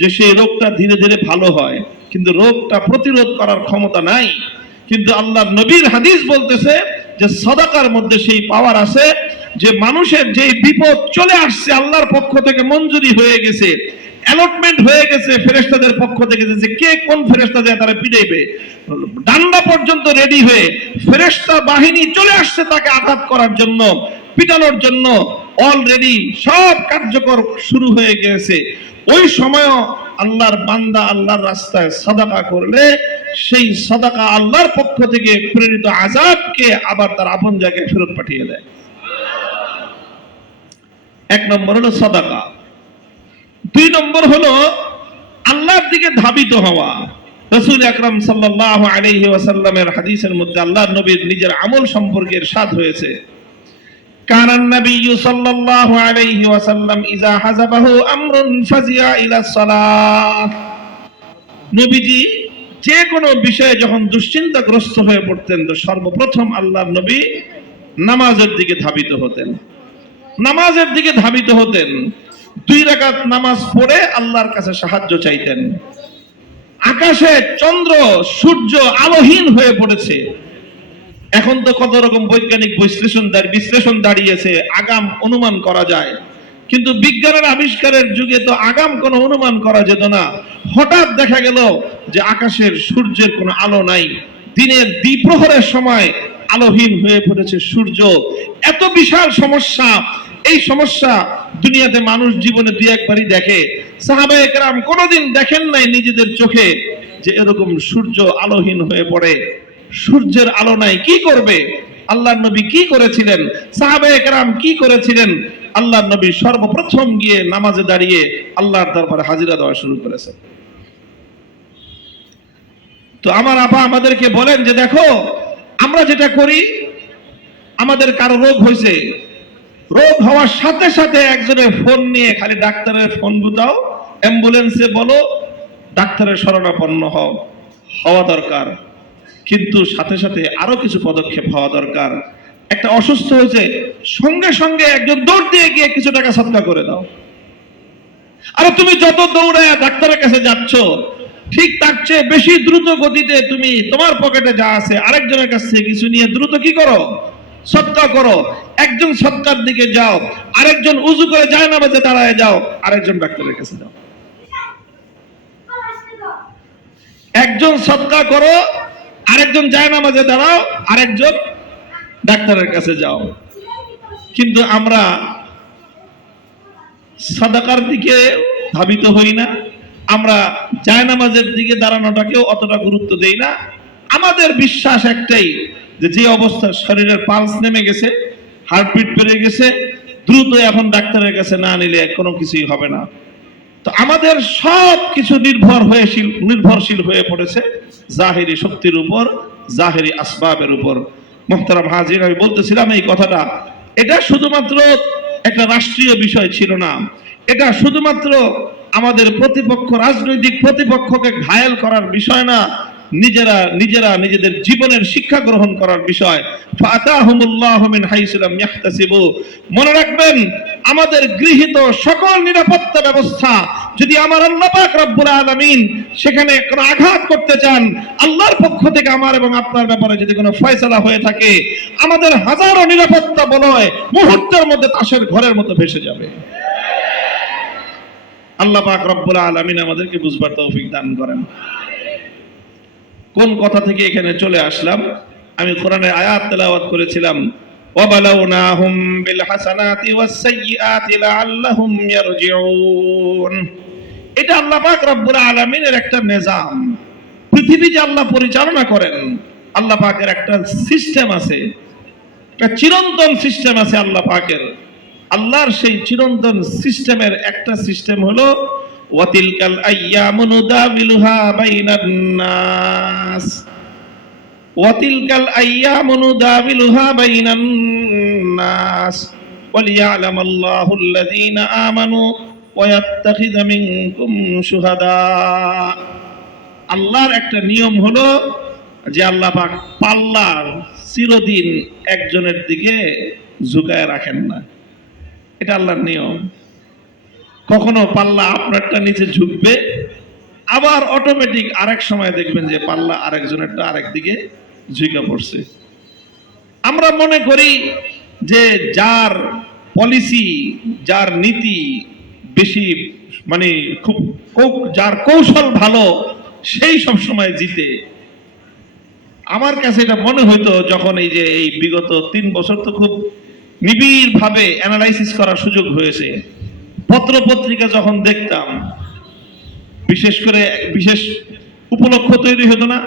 যে সেই রোগটা ধীরে ধীরে ভালো হয়, কিন্তু রোগটা প্রতিরোধ করার ক্ষমতা নাই। কিন্তু আল্লাহর নবীর হাদিস বলতেছে যে সাদাকার মধ্যে সেই পাওয়ার আছে যে মানুষের যে বিপদ চলে আসছে, আল্লাহর পক্ষ থেকে মঞ্জুরি হয়ে গেছে, অ্যালটমেন্ট হয়ে গেছে ফেরেশতাদের পক্ষ থেকে, যে কে কোন ফেরেশতা যায় তারা পিটাইবে, ডান্ডা পর্যন্ত রেডি হয়ে ফেরেশতা বাহিনী চলে আসছে তাকে আঘাত করার জন্য, পিটানোর জন্য অলরেডি সব কার্যকর শুরু হয়ে গেছে। ওই সময়ও আল্লাহর বান্দা আল্লাহর রাস্তায় সাদাকা করলে সেই সাদাকা আল্লাহর পক্ষ থেকে প্রেরিত আযাবকে আবার তার আপন জায়গায় ফেরত পাঠিয়ে দেয়। এক নম্বর হলো সাদাকা। দুই নম্বর হলো আল্লাহর দিকে ধাবিত হওয়া। রাসূল আকরাম সাল্লাল্লাহু আলাইহি ওয়াসাল্লামের হাদিসের মধ্যে আল্লাহর নবীর নিজের আমল সম্পর্কে ইরশাদ হয়েছে, কানান নাবিয়্যু সাল্লাল্লাহু আলাইহি ওয়াসাল্লাম ইযা হাযাবাহু আমরুন ফাজিয়া ইলা সালাহ। নবীজি যে কোনো বিষয়ে যখন দুশ্চিন্তাগ্রস্ত হয়ে পড়তেন, তো সর্বপ্রথম আল্লাহর নবী নামাজের দিকে ধাবিত হতেন। নামাজের দিকে ধাবিত হতেন, 2 রাকাত নামাজ পড়ে আল্লাহর কাছে সাহায্য চাইতেন। আকাশে চন্দ্র সূর্য আলোহীন হয়ে পড়েছে, এখন তো কত রকম বৈজ্ঞানিক বিশ্লেষণ দাঁড়িয়েছে, আগাম অনুমান করা যায়, কিন্তু বিজ্ঞানের আবিষ্কারের যুগে তো আগাম কোনো অনুমান করা যেত না। হঠাৎ দেখা গেল যে আকাশের সূর্যের কোনো আলো নাই, দিনের দ্বিপ্রহরের সময় আলোহীন হয়ে পড়েছে সূর্য। এত বিশাল সমস্যা, এই সমস্যা দুনিয়াতে মানুষ জীবনে 2-1বারই দেখে। সাহাবায়ে কেরাম কোনোদিন দেখেন নাই নিজেদের চোখে যে এরকম সূর্য আলোহীন হয়ে পড়ে, সূর্যের আলো নাই, কি করবে? আল্লাহর নবী কি করেছিলেন? সাহাবায়ে কেরাম কি করেছিলেন? আল্লাহর নবী সর্বপ্রথম গিয়ে নামাজে দাঁড়িয়ে আল্লাহর দরবারে হাজিরা দেওয়া শুরু করেছেন। তো আমার আপা আমাদেরকে বলেন যে দেখো, আমরা যেটা করি, আমাদের কারো রোগ হয়েছে, রোগ হওয়ার সাথে সাথে একজনের ফোন নিয়ে খালি ডাক্তারের ফোন বুঝাও, অ্যাম্বুলেন্সে বলো, ডাক্তারের শরণাপন্ন হওয়া দরকার, কিন্তু সাথে সাথে আরো কিছু পদক্ষেপ হওয়া দরকার। একটা অসুস্থ হয়েছে, সঙ্গে সঙ্গে একজন দৌড় দিয়ে গিয়ে কিছু টাকা সদকা করে দাও। আরে তুমি যত দৌড়ায় ডাক্তারের কাছে যাচ্ছ, ঠিক তার চেয়ে বেশি দ্রুত গতিতে তুমি তোমার পকেটে যা আছে আরেকজনের কাছ থেকে কিছু নিয়ে দ্রুত কি করো? সদকা করো। একজন সদকার দিকে যাও, আরেকজন উযু করে জায়নামাজে দাঁড়ায় যাও, আরেকজন ডাক্তারের কাছে যাও। একজন সদকা করো, আরেকজন জায়নামাজে দাঁড়াও, আরেকজন ডাক্তারের কাছে যাও। কিন্তু আমরা সাদাকার দিকে ধাবিত হই না, আমরা জায়নামাজের দিকে দাঁড়ানোটাকেও অতটা গুরুত্ব দেই না। আমাদের বিশ্বাস একটাই, যে অবস্থা শরীরের পালস নেমে গেছে, হার্টবিট বেড়ে গেছে, দ্রুত এখন ডাক্তারের কাছে না নিলে কোনো কিছুই হবে না। তো আমাদের সব কিছু নির্ভরশীল হয়ে পড়েছে জাহেরি শক্তির উপর, জাহেরি আসবাবের উপর। মুহতারাম হাজির, আমি বলতেছিলাম এই কথাটা, এটা শুধুমাত্র একটা রাষ্ট্রীয় বিষয় ছিল না, এটা শুধুমাত্র আমাদের প্রতিপক্ষ, রাজনৈতিক প্রতিপক্ষকে ঘায়েল করার বিষয় না, নিজেরা নিজেদের জীবনের শিক্ষা গ্রহণ করার বিষয়। ফাতাহুমুল্লাহু মিন হাইসু লাম ইয়াহতাসিবু। মনে রাখবেন, আমাদের গৃহীত সকল নিরাপত্তা ব্যবস্থা যদি আমার আল্লাহ পাক রব্বুল আলামিন সেখানে কোনো আঘাত করতে চান, আল্লাহর পক্ষ থেকে আমার এবং আপনার ব্যাপারে যদি কোনো ফয়সালা হয়ে থাকে, আমাদের হাজারো নিরাপত্তা বলয় মুহূর্তের মধ্যে তাসের ঘরের মতো ভেসে যাবে। আল্লাহ পাক রব্বুল আলামিন আমাদেরকে বুঝবার তৌফিক দান করেন। কোন কথা থেকে এখানে চলে আসলাম? আমি কোরআনের আয়াত তেলাওয়াত করেছিলাম, ওয়াবালাউনাহুম বিল হাসানাতি ওয়াস সাইয়্যাতি লাআল্লাহুম ইয়ারজিউন। এটা আল্লাহ পাক রব্বুল আলামিনের একটা নিজাম। পৃথিবী যে আল্লাহ পরিচালনা করেন, আল্লাহ পাকের একটা সিস্টেম আছে, একটা চিরন্তন সিস্টেম আছে আল্লাহ পাকের। আল্লাহর সেই চিরন্তন সিস্টেমের একটা সিস্টেম হলো ওয়াতিলকাল আইয়ামু নুদাবিলুহা বাইনান নাস, ওয়াতিলকাল আইয়ামু নুদাবিলুহা বাইনান নাস ওয়ালিয়ালামাল্লাহু আল্লাযীনা আমানু ওয়া ইয়াত্তাখিযা মিনকুম শুহাদা। আল্লাহর একটা নিয়ম হলো যে আল্লাহ পাক পাল্লা চিরদিন একজনের দিকে ঝুঁকায় রাখেন না, এটা আল্লাহর নিয়ম। কখনো পাল্লা আপনারটা নিচে ঝুঁকবে, আবার অটোমেটিক আরেক সময় দেখবেন যে পাল্লা আরেকজনেরটা আরেক দিকে ঝুঁকে পড়ছে। আমরা মনে করি যে যার পলিসি, যার নীতি বেশি, মানে যার কৌশল ভালো, সেই সব সময় জিতে। আমার কাছে এটা মনে হইতো যখন এই বিগত 3 বছর তো খুব নিবিড় ভাবে অ্যানালাইসিস করার সুযোগ হয়েছে। পত্র পত্রিকা যখন দেখতাম, বিশেষ করে বিশেষ উপলক্ষ তৈরি হতো না,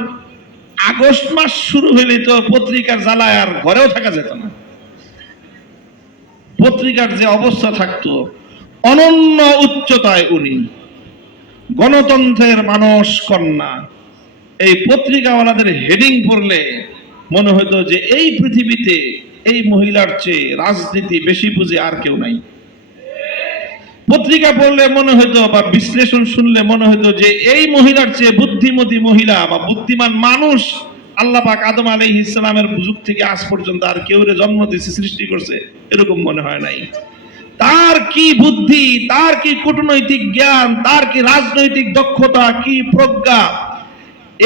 আগস্ট মাস শুরু হইলে তো পত্রিকার জ্বালায় আর ঘরেও থাকা যেত না। পত্রিকার যে অবস্থা থাকতো, অনন্য উচ্চতায় উনি, গণতন্ত্রের মানস কন্যা। এই পত্রিকাওয়ালাদের হেডিং পড়লে মনে হতো যে এই পৃথিবীতে এই মহিলার চেয়ে রাজনীতি বেশি বুঝে আর কেউ নাই। পত্রিকা পড়লে মনে হতো বা বিশ্লেষণ শুনলে মনে হতো যে এই মহিলার চেয়ে বুদ্ধিমতী মহিলা বা বুদ্ধিমান মানুষ আল্লাহ পাক আদম আলাইহিস সালামের যুগ থেকে আজ পর্যন্ত আর কেউ জন্ম দিয়েছে, সৃষ্টি করছে, এরকম মনে হয় নাই। তার কি বুদ্ধি, তার কি কূটনৈতিক জ্ঞান, তার কি রাজনৈতিক দক্ষতা, কি প্রজ্ঞা,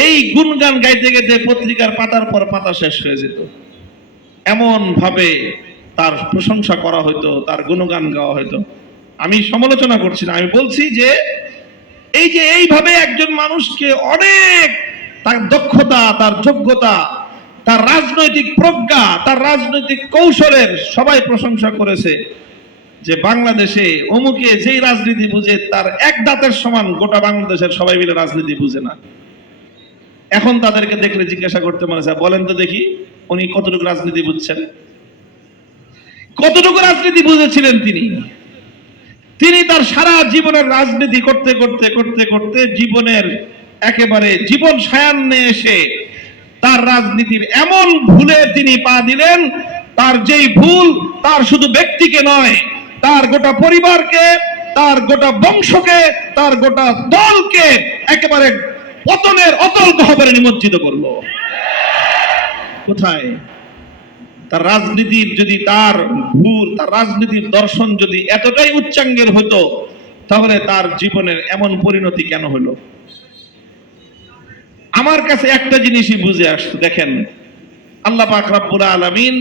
এই গুণগান গাইতে গাইতে পত্রিকার পাতার পর পাতা শেষ হয়ে যেত। এমন ভাবে তার প্রশংসা করা হতো, তার গুণগান গাওয়া হতো। আমি সমালোচনা করছি না, আমি বলছি যে এইভাবে একজন মানুষকে অনেক, তার দক্ষতা, তার যোগ্যতা, তার রাজনৈতিক প্রজ্ঞা, তার রাজনৈতিক কৌশলের সবাই প্রশংসা করেছে যে বাংলাদেশে অমুকে যেই রাজনীতি বুঝে তার এক দাঁতের সমান গোটা বাংলাদেশের সবাই মিলে রাজনীতি বুঝে না। এখন তাদেরকে দেখলে জিজ্ঞাসা করতে মনে হয়, বলেন তো দেখি উনি কতটুকু রাজনীতি বুঝছেন, কতটুকু রাজনীতি বুঝেছিলেন তিনি তার সারা জীবনের রাজনীতি করতে করতে করতে করতে জীবনের একেবারে জীবন সায়ান্নে এসে তার রাজনীতির এমন ভুলে তিনি পা দিলেন, তার যেই ভুল তার শুধু ব্যক্তিকে নয়, তার গোটা পরিবারকে, তার গোটা বংশকে, তার গোটা দলকে একেবারে পতনের অতল গহ্বরে নিমজ্জিত করলো। কোথায়? তার রাজনীতির যদি তার ভুল, তার রাজনীতির দর্শন যদি এতটাই উচ্চাঙ্গের হতো, তাহলে তার জীবনের এমন পরিণতি কেন হলো? আমার কাছে একটা জিনিসই বুঝে আসতো, দেখেন আল্লাহ পাক রব্বুল আলামিন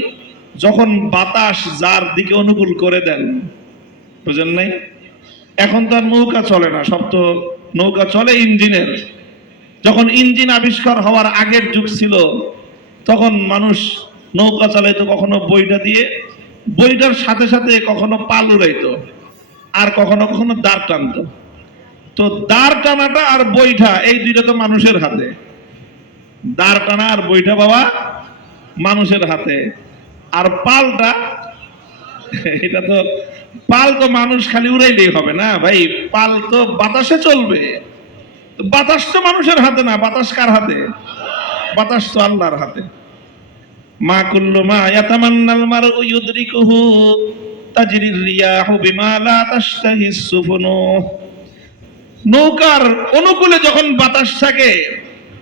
যখন বাতাস যার দিকে অনুকূল করে দেন, বুঝেন নাই? এখন তো আর নৌকা চলে না, সব তো নৌকা চলে ইঞ্জিনের। যখন ইঞ্জিন আবিষ্কার হওয়ার আগের যুগ ছিল, তখন মানুষ নৌকা চালাইতো কখনো বইটা দিয়ে, বইটার সাথে সাথে কখনো পাল উড়াইতো, আর কখনো কখনো দাঁড় টানতো। তো দাঁড় টানাটা আর বইটা এই দুইটা তো মানুষের হাতে, দাঁড় টানা আর বইটা বাবা মানুষের হাতে। আর পালটা, এটা তো পাল তো মানুষ খালি উড়াইলেই হবে না ভাই, পাল তো বাতাসে চলবে। বাতাস তো মানুষের হাতে না, বাতাস কার হাতে? বাতাস তো আল্লাহর হাতে। মা কুল্লু মা ইয়াতামান্নাল মারউ ইউদরিকুহু তাজরির রিয়াহু বিমা লা তাশতাহিস সুফুনু। নৌকার অনুকূলে যখন বাতাস থাকে,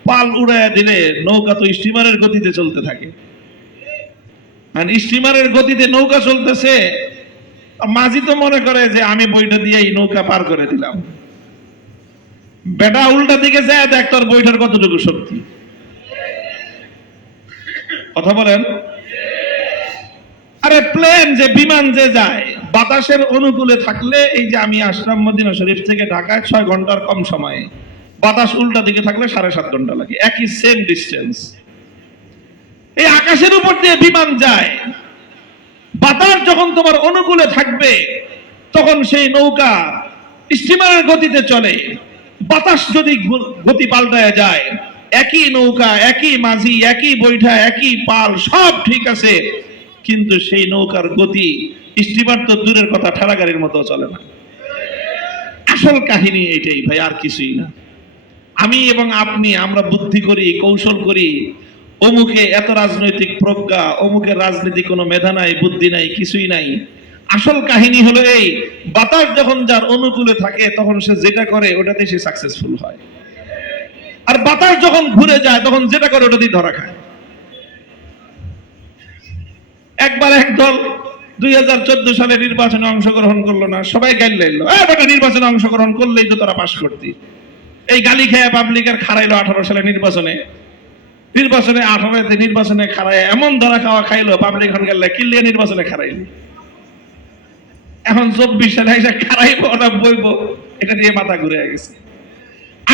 পাল উড়াইয়া দিলে নৌকা তো স্টিমারের গতিতে চলতে থাকে। আর স্টিমারের গতিতে নৌকা চলতেছে, মাঝি তো মনে করে যে আমি বইটা দিয়ে এই নৌকা পার করে দিলাম। বেটা উল্টা দিকে যায়, দেখ তোর বইটার কতটুকু শক্তি। কথা বলেন। আরে প্লেন যে বিমান যে যায় বাতাসের অনুকূলে থাকলে, এই যে আমি আসলাম মদিনা শরীফ থেকে ঢাকায় 6 ঘন্টার কম সময়ে, বাতাস উল্টা দিকে থাকলে 7.5 ঘন্টা লাগে, একই সেম ডিস্টেন্স। এই আকাশের উপর দিয়ে বিমান যায়, বাতাস যখন তোমার অনুকূলে থাকবে তখন সেই নৌকা স্টিমারের গতিতে চলে। বাতাস যদি গতি পাল্টায় যায়, একই নৌকা, একই মাঝি, একই বৈঠা, একই পাল, সব ঠিক আছে, কিন্তু সেই নৌকার গতি স্টিমার তো দূরের কথা, ঠেলা গাড়ির মতো চলে না। আসল কাহিনী এটাই ভাই, আর কিছুই না। আমি এবং আপনি আমরা বুদ্ধি করি, কৌশল করি, অমুকে এত রাজনৈতিক প্রজ্ঞা, অমুকের রাজনীতি কোনো মেধা নাই, বুদ্ধি নাই, কিছুই নাই। আসল কাহিনী হলো এই, বাতাস যখন যার অনুকূলে থাকে তখন সে যেটা করে ওটাতে সে সাকসেসফুল হয়, আর বাতাস যখন ঘুরে যায় তখন যেটা করে ওটাতেই ধরা খায়। একবার একদল 2014 সালে নির্বাচনে অংশগ্রহণ করলো না, সবাই গাইল লাইলো, নির্বাচনে অংশগ্রহণ করলেই তো তারা পাশ করতি। এই গালি খেয়ে পাবলিকের খারাইলো 18 সালে নির্বাচনে 18তে নির্বাচনে খারায় এমন ধরা খাওয়া খাইলো, পাবলিক হন গেল কিল্লিয়া নির্বাচনে খারাইলো। এখন 24 সালে এসে খারাইবো না বইবো, এটা দিয়ে মাথা ঘুরে গেছে।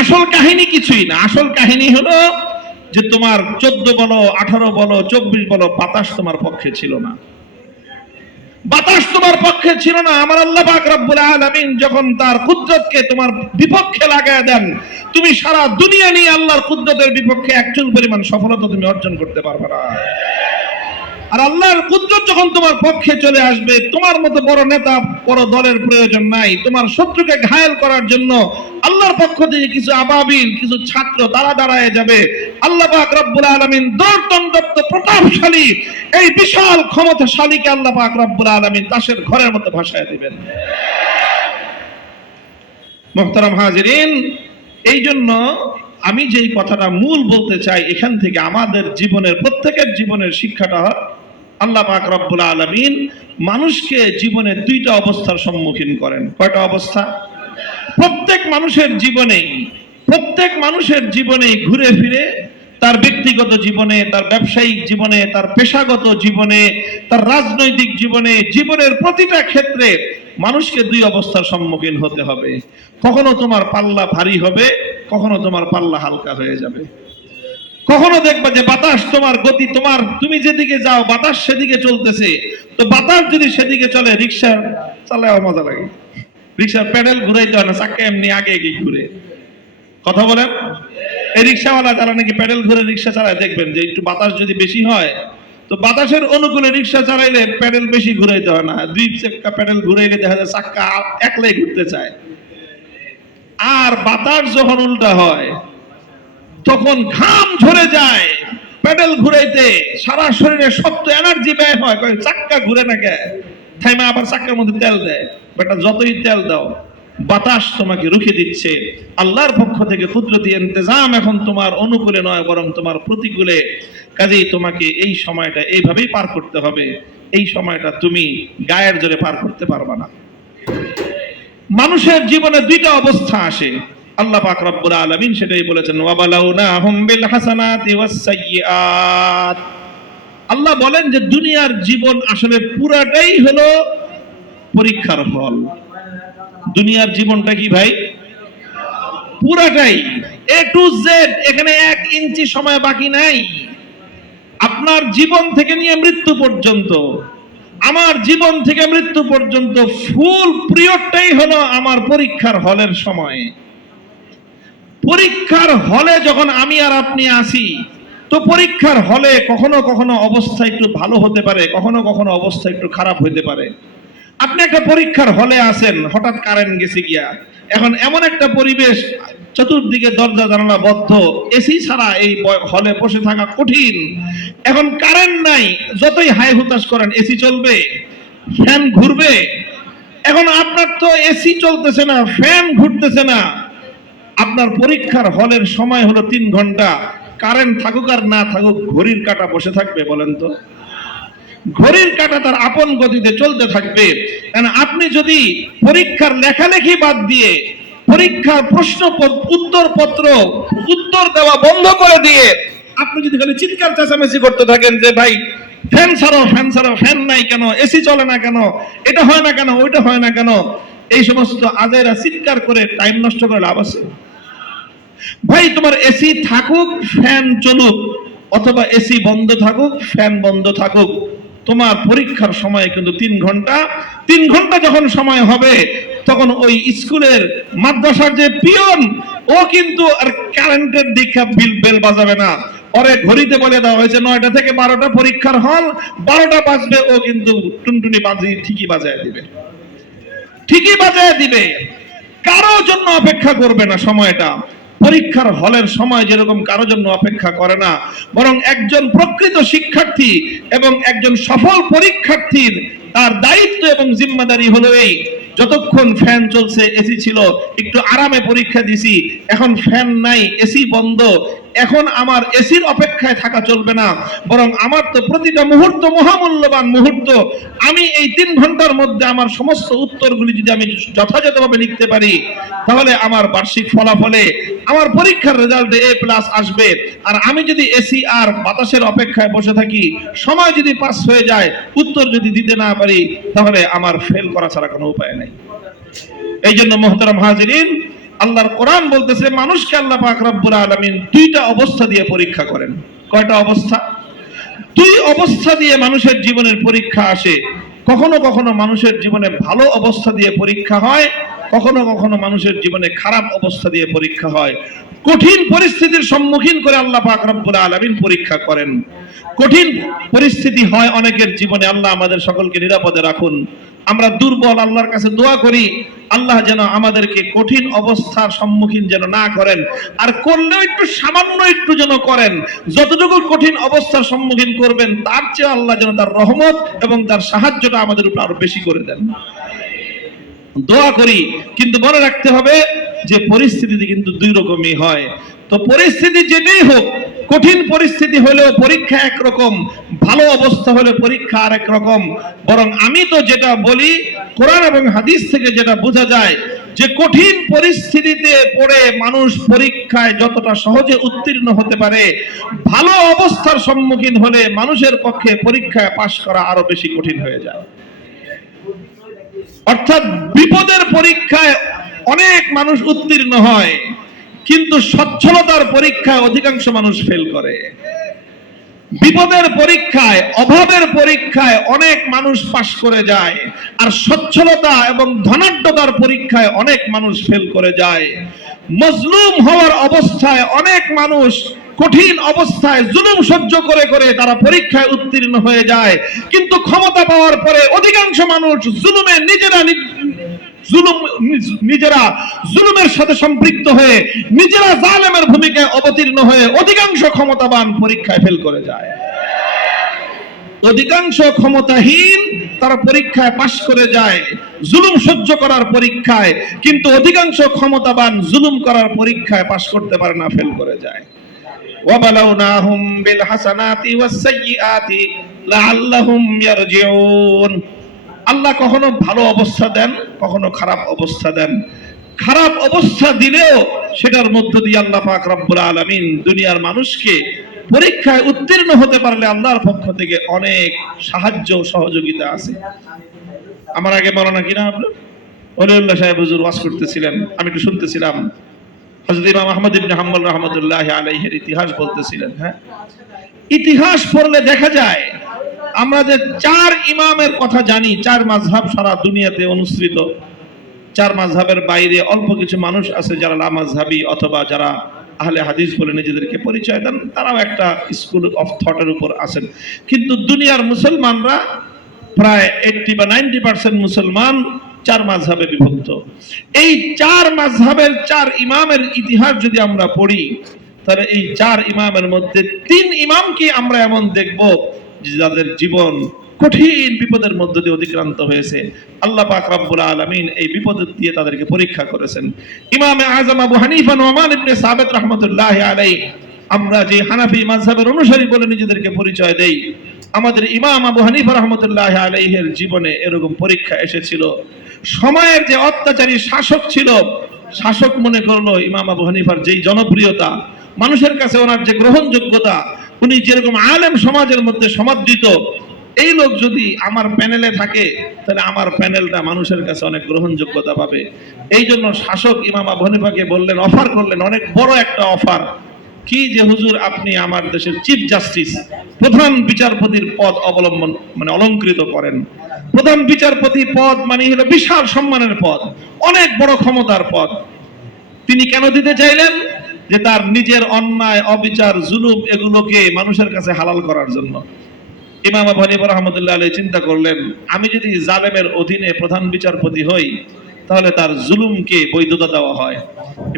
আসল কাহিনী কিছুই না, আসল কাহিনী হলো যে তোমার 14 বলো, 18 বলো, 24 বলো, বাতাস তোমার পক্ষে ছিল না। বাতাস তোমার পক্ষে ছিল না। আমার আল্লাহ পাক রব্বুল আলামিন যখন তার কুদরতকে তোমার বিপক্ষে লাগায় দেন, তুমি সারা দুনিয়া নিয়ে আল্লাহর কুদরতের বিপক্ষে একচুল পরিমাণ সফলতা তুমি অর্জন করতে পারবে না। আর আল্লাহর কুদরত যখন তোমার পক্ষে চলে আসবে, তোমার মতো বড় নেতা, বড় দলের প্রয়োজন নাই। তোমার শত্রুকে ঘায়েল করার জন্য আল্লাহর পক্ষ থেকে কিছু আবাবিল, কিছু ছাত্র তারা দাঁড়ায় যাবে। আল্লাহ পাক রব্বুল আলামিন দৌর্দণ্ডপ্ত প্রতাপশালী এই বিশাল ক্ষমতাশালীকে আল্লাহ পাক রব্বুল আলামিন তাসের ঘরের মতো ভাসায় দিবেন। মুহতারাম হাজিরিন, এই জন্য আমি যেই কথাটা মূল বলতে চাই, এখান থেকে আমাদের জীবনের, প্রত্যেকের জীবনের শিক্ষাটা, আল্লাহ পাক রব্বুল আলামিন মানুষকে জীবনে 2টা অবস্থার সম্মুখীন করেন। কয়টা অবস্থা? প্রত্যেক মানুষের জীবনে ঘুরে ফিরে তার ব্যক্তিগত জীবনে, তার ব্যবসায়িক জীবনে, তার পেশাগত জীবনে, তার রাজনৈতিক জীবনে, জীবনের প্রতিটা ক্ষেত্রে মানুষকে 2 অবস্থার সম্মুখীন হতে হবে। কখনো তোমার পাল্লা ভারী হবে, কখনো তোমার পাল্লা হালকা হয়ে যাবে। কখনো দেখবা যে বাতাস তোমার গতি, তুমি যেদিকে যাও বাতাস সেদিকে চলতেছে, তো বাতাস যদি সেদিকে চলে, রিক্সা চালাও মজা লাগে। রিক্সার প্যাডেল ঘুরাইতে হয় না, চাকা এমনি আগে এগিয়ে ঘুরে। কথা বলেন। এই রিক্সাওয়ালা যারা নাকি প্যাডেল ঘুরে রিক্সা চালায়, দেখবেন যে একটু বাতাস যদি বেশি হয়, তো বাতাসের অনুকূলে রিক্সা চালাইলে প্যাডেল বেশি ঘুরাইতে হয় না, 2 চাকা প্যাডেল ঘুরাইলে দেখা যায় চাকা একলাই ঘুরতে চায়। আর বাতাস যখন উল্টা হয় তখন ঘাম ঝরে যায়, প্যাডেল ঘুরাইতে সারা শরীরে শক্ত এনার্জি ব্যয় হয়, চাক্কা ঘুরে না কে, থাইমা আবার চাক্কার মধ্যে তেল দেয়। বেটা যতই তেল দাও, বাতাস তোমাকে রুখে দিচ্ছে। আল্লাহর পক্ষ থেকে কুদরতি ইন্তজাম এখন তোমার অনুকূলে নয়, বরং তোমার প্রতিকূলে। কাজেই তোমাকে এই সময়টা এইভাবেই পার করতে হবে। এই সময়টা তুমি গায়ের জোরে পার করতে পারবে না। মানুষের জীবনে 2টা অবস্থা আসে, আল্লাহ পাক রব্বুল আলামিন সেটাই বলেছেন, ওয়াবালাউনাহুম বিল হাসানাতি ওয়াস সাইয়্যাত। আল্লাহ বলেন যে দুনিয়ার জীবন আসলে পুরাটাই হলো পরীক্ষার ফল। দুনিয়ার জীবনটা কি ভাই? পুরাটাই A to Z, এখানে 1 ইঞ্চি সময় বাকি নাই। আপনার জীবন থেকে নিয়ে মৃত্যু পর্যন্ত আমার জীবন থেকে মৃত্যু পর্যন্ত ফুল পিরিয়ডটাই হলো আমার পরীক্ষার হলের সময়। পরীক্ষার হলে যখন আমি আর আপনি আসি, তো পরীক্ষার হলে কখনো কখনো অবস্থা একটু ভালো হতে পারে, কখনো কখনো অবস্থা একটু খারাপ হতে পারে। আপনি একটা পরীক্ষার হলে আসেন, হঠাৎ কারেন্ট গেছে গিয়া, এখন এমন একটা পরিবেশ, চতুর্দিকে দরজা জানালা বদ্ধ, এসি ছাড়া এই হলে বসে থাকা কঠিন। এখন কারেন্ট নাই, যতই হাই হুতাশ করেন এসি চলবে? ফ্যান ঘুরবে? এখন আপনার তো এসি চলতেছে না, ফ্যান ঘুরতেছে না, আপনার পরীক্ষার হলের সময় হলো 3 ঘন্টা, কারেন্ট থাকুক আর না থাকুক ঘড়ির কাঁটা বসে থাকবে? বলেন তো। ঘড়ির কাঁটা তার আপন গতিতে চলতে থাকবে। কারণ আপনি যদি পরীক্ষার লেখালেখি বাদ দিয়ে পরীক্ষার প্রশ্ন উত্তরপত্র উত্তর দেওয়া বন্ধ করে দিয়ে আপনি যদি খালি চিৎকার চেঁচামেচি করতে থাকেন যে ভাই ফ্যান ছাড়ো, ফ্যান ছাড়ো, ফ্যান নাই কেন, এসি চলে না কেন, এটা হয় না কেন, ওইটা হয় না কেন, এই সমস্ত আজেরা চিৎকার করে টাইম নষ্ট করে লাভ আছে? ভাই তোমার এসি থাকুক, ফ্যান চলুক, অথবা এসি বন্ধ থাকুক, ফ্যান বন্ধ থাকুক, তোমার পরীক্ষার সময় কিন্তু 3 ঘন্টা। 3 ঘন্টা যখন সময় হবে, তখন ওই স্কুলের মাদ্রাসার যে পিয়ন, ও কিন্তু আর কারেন্টের দীক্ষা বেল বাজাবে না। পরে ঘড়িতে বলে দেওয়া হয়েছে 9টা থেকে 12টা পরীক্ষার হল, 12টা বাজবে, ও কিন্তু টুনটুনি বাজি ঠিকই বাজায় দিবে, ঠিকই বাজায় দিবে। কারো জন্য অপেক্ষা করবে না সময়টা। পরীক্ষার হলের সময় যেরকম কারো জন্য অপেক্ষা করে না, বরং একজন প্রকৃত শিক্ষার্থী এবং একজন সফল পরীক্ষার্থীর তার দায়িত্ব এবং জিম্মাদারি হলো এই, যতক্ষণ ফ্যান চলছে, এসি ছিল, একটু আরামে পরীক্ষা দিছি, এখন ফ্যান নাই, এসি বন্ধ, এখন আমার এসির অপেক্ষায় থাকা চলবে না, বরং আমার তো প্রতিটা মুহূর্ত মহামূল্যবান মুহূর্ত। আমি এই 3 ঘন্টার মধ্যে আমার সমস্ত উত্তরগুলি যদি আমি যথাযথভাবে লিখতে পারি, তাহলে আমার বার্ষিক ফলাফলে আমার পরীক্ষার রেজাল্টে A+ আসবে। আর আমি যদি এসি আর বাতাসের অপেক্ষায় বসে থাকি, সময় যদি পাস হয়ে যায়, উত্তর যদি দিতে না পারি, তাহলে আমার ফেল করা ছাড়া কোনো উপায় নেই। এই জন্য মুহতারাম হাজিরিন, আল্লাহর কোরআন বলতেছে মানুষকে আল্লাহ পাক রব্বুল আলামিন 2টা অবস্থা দিয়ে পরীক্ষা করেন। কয়টা অবস্থা? 2 অবস্থা দিয়ে মানুষের জীবনের পরীক্ষা আসে। কখনো কখনো মানুষের জীবনে ভালো অবস্থা দিয়ে পরীক্ষা হয়, কখনো কখনো মানুষের জীবনে খারাপ অবস্থা দিয়ে পরীক্ষা হয়। কঠিন পরিস্থিতির সম্মুখীন করে আল্লাহ পাক রব্বুল আলামিন পরীক্ষা করেন। কঠিন পরিস্থিতি হয় অনেকের জীবনে, আল্লাহ আমাদের সকলকে নিরাপদে রাখুন। আমরা দুর্বল, আল্লাহর কাছে দোয়া করি আল্লাহ যেন আমাদেরকে কঠিন অবস্থার সম্মুখীন যেন না করেন, আর করলেও একটু সামান্য একটু যেন করেন। যতটুকু কঠিন অবস্থার সম্মুখীন করবেন, তার চেয়ে আল্লাহ যেন তার রহমত এবং তার সাহায্যটা আমাদের উপর আরো বেশি করে দেন, দোয়া করি। কিন্তু মনে রাখতে হবে যে পরিস্থিতি কিন্তু 2 রকমই হয়। তো পরিস্থিতি যেটাই হোক, কঠিন পরিস্থিতি হলেও পরীক্ষা একরকম, ভালো অবস্থা হলে পরীক্ষা আরেক রকম। বরং আমি তো যেটা বলি, কোরআন এবং হাদিস থেকে যেটা বোঝা যায়, যে কঠিন পরিস্থিতিতে পড়ে মানুষ পরীক্ষায় যতটা সহজে উত্তীর্ণ হতে পারে, ভালো অবস্থার সম্মুখীন হলে মানুষের পক্ষে পরীক্ষায় পাশ করা আরো বেশি কঠিন হয়ে যায়। অর্থাৎ বিপদের পরীক্ষায় অনেক মানুষ উত্তীর্ণ হয়, কিন্তু সচ্ছলতার পরীক্ষায় অধিকাংশ মানুষ ফেল করে। বিপদের পরীক্ষায়, অভাবের পরীক্ষায় অনেক মানুষ পাশ করে যায়, আর সচ্ছলতা এবং ধনাঢ্যতার পরীক্ষায় অনেক মানুষ ফেল করে যায়। মজলুম হওয়ার অবস্থায় অনেক মানুষ কঠিন অবস্থায় জুলুম সহ্য করে করে তারা পরীক্ষায় উত্তীর্ণ হয়ে যায়, কিন্তু ক্ষমতা পাওয়ার পরে অধিকাংশ মানুষ জুলুমে নিজেরা জুলুমের সাথে সম্পৃক্ত হয়ে, নিজেরা জালেমের ভূমিকায় অবতীর্ণ হয়ে অধিকাংশ ক্ষমতাবান পরীক্ষায় ফেল করে যায়। অধিকাংশ ক্ষমতাহীন তারা পরীক্ষায় পাশ করে যায় জুলুম সহ্য করার পরীক্ষায়, কিন্তু অধিকাংশ ক্ষমতাবান জুলুম করার পরীক্ষায় পাশ করতে পারে না, ফেল করে যায়। ওয়াবালাউনাহুম বিল হাসানাতি ওয়াস সাইয়্যাতি লাআল্লাহুম ইয়ারজিউন। আল্লাহ কখনো ভালো অবস্থা দেন, কখনো খারাপ অবস্থা দেন। খারাপ অবস্থা দিলেও সেটার মধ্য দিয়ে আল্লাহ পাক রব্বুল আলামিন দুনিয়ার মানুষকে পরীক্ষায় উত্তীর্ণ হতে পারলে আল্লাহর পক্ষ থেকে অনেক সাহায্য সহযোগিতা আছে। আমার আগে মাওলানা কিনা আপনার ওলিউল্লাহ সাহেব হুজুর ওয়াজ করতেছিলেন, আমি একটু শুনতেছিলাম। হযরত ইমাম আহমদ ইবনে হাম্বল রাহমাতুল্লাহি আলাইহির ইতিহাস বলতেছিলেন। হ্যাঁ, ইতিহাস পড়লে দেখা যায় আমরা যে চার ইমামের কথা জানি, চার মাযহাব সারা দুনিয়াতে অনুসৃত, চার মাযহাবের বাইরে অল্প কিছু মানুষ আছে যারা লা মাযহাবী অথবা যারা আহলে হাদিস বলে নিজেদেরকে পরিচয় দেন, তারাও একটা স্কুল অফ থটের উপর আছেন। কিন্তু দুনিয়ার মুসলমানরা প্রায় 80 বা 90% মুসলমান চার মাযহাবে বিভক্ত। এই চার মাযহাবের চার ইমামের ইতিহাস যদি আমরা পড়ি, তাহলে এই চার ইমামের মধ্যে তিন ইমামকে আমরা এমন দেখব যে যাদের জীবন কঠিন বিপদের মধ্য দিয়ে অতিক্রান্ত হয়েছে। আল্লাহ পাক রব্বুল আলামিন এই বিপদ দিয়ে তাদেরকে পরীক্ষা করেছেন। ইমামে আযম আবু হানিফা নোমান ইবনে সাবিত রাহমাতুল্লাহি আলাইহি, আমরা যে হানাফি মাযহাবের অনুসারী বলে নিজেদেরকে পরিচয় দেই, আমাদের ইমাম আবু হানিফা রাহমাতুল্লাহি আলাইহির জীবনে এরকম পরীক্ষা এসেছিল। সময়ের যে অত্যাচারী শাসক ছিল, শাসক মনে করলো ইমাম আবু হানিফার যেই জনপ্রিয়তা, মানুষের কাছে ওনার যে গ্রহণযোগ্যতা, উনি যেরকম আলেম সমাজের মধ্যে সমাদৃত, এই লোক যদি আমার প্যানেলে থাকে তাহলে আমার প্যানেলটা মানুষের কাছে অনেক গ্রহণযোগ্যতা পাবে। এই জন্য শাসক ইমাম আবু হানিফাকে বললেন, অফার করলেন, অনেক বড় একটা অফার। কি যে হুজুর, আপনি আমার দেশের চিফ জাস্টিস, প্রধান বিচারপতির পদ অবলম্বন মানে অলংকৃত করেন। প্রধান বিচারপতি পদ মানে হলো বিশাল সম্মানের পদ, অনেক বড় ক্ষমতার পদ। তিনি কেন দিতে চাইলেন? যে তার নিজের অন্যায়, অবিচার, জুলুম এগুলোকে মানুষের কাছে হালাল করার জন্য। ইমাম আবু হানিফা রাহমাতুল্লাহি আলাইহি চিন্তা করলেন, আমি যদি জালেমের অধীনে প্রধান বিচারপতি হই তাহলে তার জুলুমকে বৈধতা দেওয়া হয়।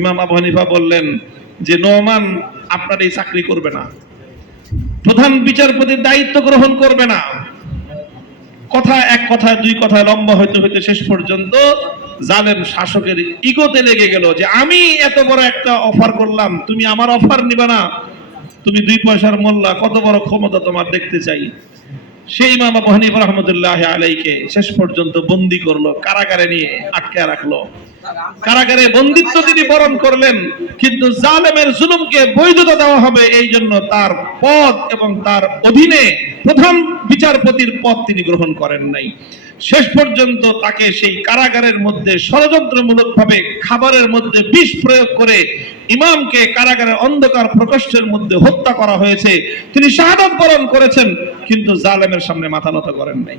ইমাম আবু হানিফা বললেন যে নোমান আপনার এই চাকরি করবে না, প্রধান বিচারপতির দায়িত্ব গ্রহণ করবে না। কথা এক কথা দুই কথা লম্বা হইতে হইতে শেষ পর্যন্ত জালেম শাসকের ইগোতে লেগে গেল যে আমি এত বড় একটা অফার করলাম, তুমি আমার অফার নিবে না, তুমি 2 পয়সার মোল্লা, কত বড় ক্ষমতা তোমার দেখতে চাই। সেই ইমাম আবু হানিফা রাহমাতুল্লাহি আলাইহিকে শেষ পর্যন্ত বন্দী করলো, কারাগারে নিয়ে আটকে রাখলো। কারাগারে বন্দিত্ব তিনি বরণ করলেন, কিন্তু জালেমের জুলুমকে বৈধতা দেওয়া হবে এই জন্য তার পদ এবং তার অধীনে প্রধান বিচারপতির পদ তিনি গ্রহণ করেন নাই। শেষ পর্যন্ত তাকে সেই কারাগারের মধ্যে ষড়যন্ত্রমূলকভাবে খাবারের মধ্যে বিষ প্রয়োগ করে ইমামকে কারাগারের অন্ধকার প্রকোষ্ঠের মধ্যে হত্যা করা হয়েছে। তিনি শাহাদাত বরণ করেছেন, কিন্তু জালেমের সামনে মাথা নত করেন নাই।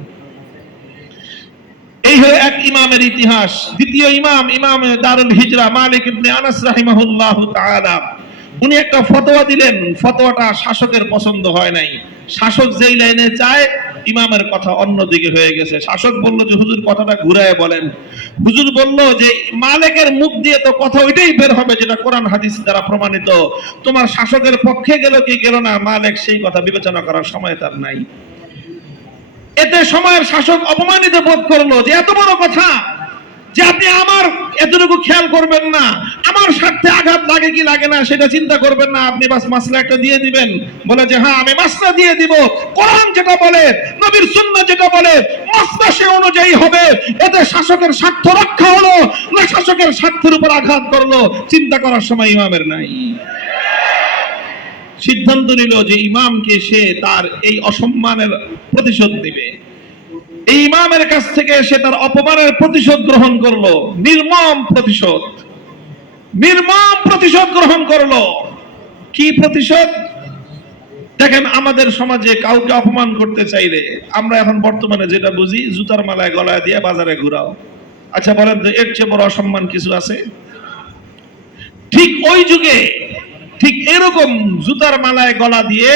এই হলো এক ইমামের ইতিহাস। দ্বিতীয় ইমাম, ইমাম দারুল হিজরা মালিক ইবনে আনাস রাহিমাহুল্লাহু তাআলা, উনি একটা ফতোয়া দিলেন। ফতোয়াটা শাসকের পছন্দ হয় নাই। শাসক যেই লাইনে চায়, ইমামের কথা অন্যদিকে হয়ে গেছে। শাসক বলল যে হুজুর কথাটা ঘুরায় বলেন। হুজুর বলল যে মালিকের মুখ দিয়ে তো কথা ওইটাই বের হবে যেটা কোরআন হাদিস দ্বারা প্রমাণিত। তোমার শাসকের পক্ষে গেল কি গেল না, মালিক সেই কথা বিবেচনা করার সময় তার নাই। এতে সময়ের শাসক অপমানিত বোধ করলো যে এত বড় কথা, যে আপনি আমার এতটুকু খেয়াল করবেন না, আমার স্বার্থে আঘাত লাগে কি লাগে না সেটা চিন্তা করবেন না, আপনি বাস মাসলা একটা দিয়ে দিবেন। বলে যে হ্যাঁ আমি মাসলা দিয়ে দিব, কোরআন যেটা বলে, নবীর সুন্নাহ যেটা বলে, মাসলা সে অনুযায়ী হবে। এতে শাসকের স্বার্থ রক্ষা হলো না শাসকের স্বার্থের উপর আঘাত করলো, চিন্তা করার সময় ইমামের নাই। সিদ্ধান্ত নিল যে ইমামকে সে তার এই অসম্মানের প্রতিশোধ দিবে। এই ইমামের কাছ থেকে সে তার অপমানের প্রতিশোধ গ্রহণ করলো, নির্মম প্রতিশোধ, নির্মম প্রতিশোধ গ্রহণ করলো। কি প্রতিশোধ? দেখেন, আমাদের সমাজে কাউকে অপমান করতে চাইলে আমরা এখন বর্তমানে যেটা বুঝি, জুতার মালায় গলায় দিয়ে বাজারে ঘুরাও। আচ্ছা বলেন তো, এর চেয়ে বড় অসম্মান কিছু আছে? ঠিক ওই যুগে ঠিক এরকম জুতার মালায় গলা দিয়ে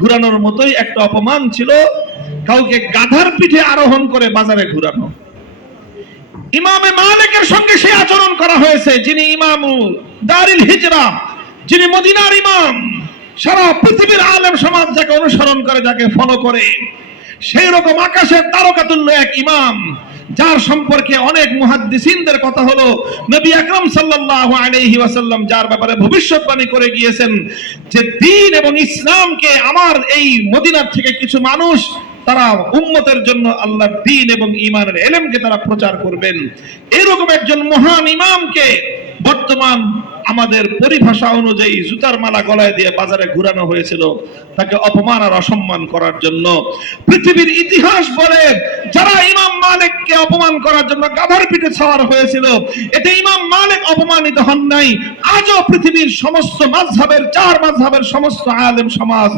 ঘুরানোর মতোই একটা অপমান ছিল কাউকে গাধার পিঠে আরোহণ করে বাজারে ঘুরানো। ইমামে মালিকের সঙ্গে সেই আচরণ করা হয়েছে, যিনি ইমাম দারুল হিজরা, যিনি মদিনার ইমাম, সারা পৃথিবীর আলেম সমাজ যাকে অনুসরণ করে, যাকে ফলো করে, সেই রকম আকাশের তারকাতুল্য এক ইমাম, যার সম্পর্কে অনেক মুহাদ্দিসিনদের কথা হলো, নবী আকরাম সাল্লাল্লাহু আলাইহি ওয়াসাল্লাম যার ব্যাপারে ভবিষ্যৎবাণী করে গিয়েছেন যে দ্বীন এবং ইসলামকে আমার এই মদিনার থেকে কিছু মানুষ তারা উম্মতের জন্য আল্লাহর দ্বীন এবং ঈমানের ইলমকে তারা প্রচার করবেন। এরকম একজন মহান ইমামকে বর্তমান আমাদের পরিভাষা অনুযায়ী জুতার মালা গলায় দিয়ে বাজারে ঘুরানো হয়েছিল তাকে অপমান আর অসম্মান করার জন্য। পৃথিবীর ইতিহাস বলে যারা ইমাম মালিককে অপমান করার জন্য গাধার পিঠে ছাড়া হয়েছিল, এতে ইমাম মালিক অপমানিত হন নাই। আজও পৃথিবীর সমস্ত মাযহাবের, 4 মাযহাবের সমস্ত আলেম সমাজ,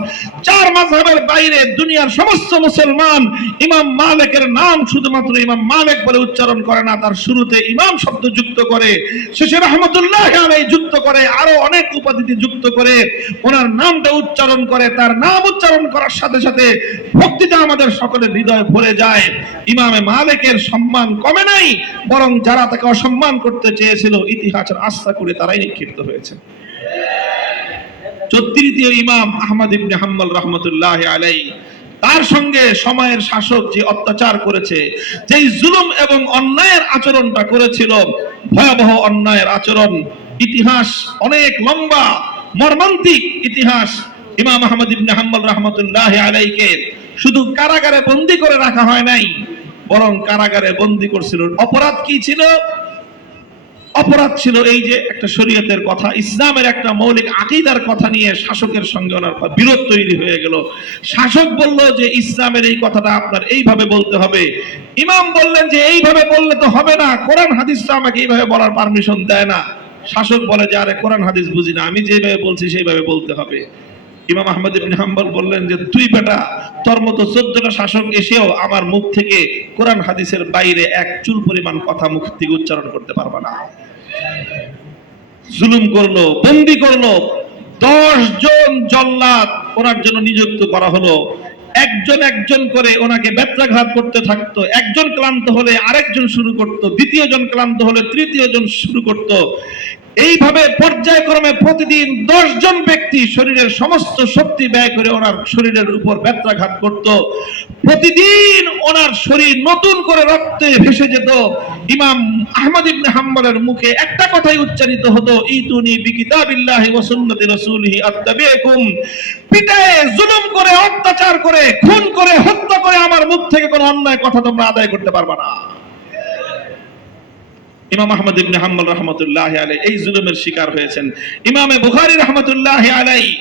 4 মাযহাবের বাইরে দুনিয়ার সমস্ত মুসলমান ইমাম মালিকের নাম শুধুমাত্র ইমাম মালিক বলে উচ্চারণ করে না, তার শুরুতে ইমাম শব্দ যুক্ত করে, শেষে রাহমাতুল্লাহ আলাইহি যুক্ত করে, আরো অনেক উপাধি যুক্ত করে ওনার নামটা উচ্চারণ করে। তার নাম উচ্চারণ করার সাথে সাথে ভক্তিতে আমাদের সকলের হৃদয় ভরে যায়। ইমামে মালিকের সম্মান কমে নাই, বরং যারা তাকে অসম্মান করতে চেয়েছিল ইতিহাসের আস্থা করে তারাই নিক্ষিপ্ত হয়েছে। 34 ইমাম আহমদ ইবনে হাম্বল রাহমাতুল্লাহি আলাইহি, তার সঙ্গে সময়ের শাসক যে অত্যাচার করেছে, যেই জুলুম এবং অন্যায়ের আচরণটা করেছিল, ভয়াবহ অন্যায়ের আচরণ, ইতিহাস অনেক লম্বা মর্মান্তিক ইতিহাস। ইমাম আহমদ ইবনে হাম্বল রাহমাতুল্লাহি আলাইহিকে শুধু কারাগারে বন্দী করে রাখা হয় নাই, বরং কারাগারে বন্দী করছিল। অপরাধ কি ছিল? অপরাধ ছিল এই যে একটা শরীয়তের কথা, ইসলামের একটা মৌলিক আকীদার কথা নিয়ে শাসকের সঙ্গে ওনার বিরোধ তৈরি হয়ে গেল। শাসক বলল যে ইসলামের এই কথাটা আপনার এইভাবে বলতে হবে। ইমাম বললেন যে এইভাবে বললে তো হবে না, কোরআন হাদিস তো আমাকে এইভাবে বলার পারমিশন দেয় না। শাসক বলে যে আরে কোরআন হাদিস বুঝি না, আমি যেভাবে বলছি সেইভাবে বলতে হবে। ইমাম আহমদ ইবনে হাম্বল বললেন যে তুই বেটা, তোর মতো 14টা শাসক এসেও আমার মুখ থেকে কোরআন হাদিসের বাইরে এক চুল পরিমাণ কথা মুখ থেকে উচ্চারণ করতে পারবে না। জুলুম করলো, বন্দী করলো। 10 জন জল্লাদ ওনার জন্য নিযুক্ত করা হলো। একজন একজন করে ওনাকে বেত্রাঘাত করতে থাকতো। একজন ক্লান্ত হলে আরেকজন শুরু করত, দ্বিতীয় জন ক্লান্ত হলে তৃতীয় জন শুরু করত। এইভাবে পর্যায়ক্রমে প্রতিদিন 10 জন ব্যক্তি শরীরের সমস্ত শক্তি ব্যয় করে ওনার শরীরের উপর বেত্রাঘাত করত। প্রতিদিন ওনার শরীর নতুন করে রক্তে ভেসে যেত। ইমাম আহমদ ইবনে হাম্বলের মুখে একটা কথাই উচ্চারিত হতো, ইতুনি বিকিতাবিল্লাহি ওয়া সুন্নতি রাসূলিহি আত্তাবিকুম। পিটায়ে, জুলুম করে, অত্যাচার করে, খুন করে, হত্যা করে আমার মুখ থেকে কোনো অন্যায় কথা তোমরা আদায় করতে পারবে না। ইমাম আহমদ ইবনে হাম্বল রাহমাতুল্লাহি আলাইহি এই জুলুমের শিকার হয়েছেন। ইমামে বুখারী রাহমাতুল্লাহি আলাইহি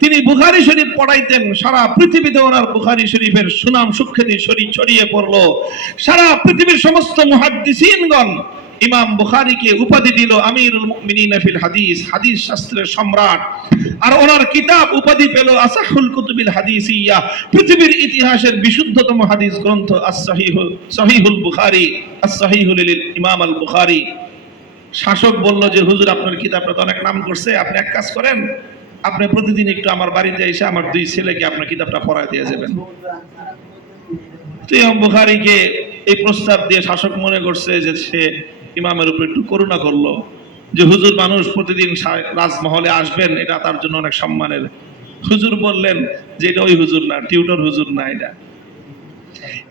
তিনি বুখারী শরীফ পড়াইতেন। সারা পৃথিবীতে ওনার বুখারী শরীফের সুনাম সুখ্যাতি ছড়িয়ে পড়লো। সারা পৃথিবীর সমস্ত মুহাদ্দিসিনগণ ইমাম বুখারীকে উপাধি দিল আমিরুল মুমিনিন ফিল হাদিস, হাদিস শাস্ত্রের সম্রাট। আর ওনার কিতাব উপাধি পেল আসাহুল কুতুবিল হাদিসিয়া, পৃথিবীর ইতিহাসের বিশুদ্ধতম হাদিস গ্রন্থ সহিহুল বুখারী, as-সাহিহুল লিল ইমাম আল বুখারী। শাসক বলল যে হুজুর আপনার কিতাবটা তো অনেক নাম করছে, আপনি এক কাজ করেন, আপনি প্রতিদিন একটু আমার বাড়িতে এসে আমার 2 ছেলেকে আপনার কিতাবটা পড়ায় দিয়ে যাবেন। তো ইমাম বুখারীকে এই প্রস্তাব দিয়ে শাসক মনে করছে যে সে ইমামের উপর একটু করুণা করলো, যে হুজুর মানুষ প্রতিদিন রাজমহলে আসবেন, এটা তার জন্য অনেক সম্মানের। হুজুর বললেন যে এটা ওই হুজুর না, টিউটর হুজুর না, এটা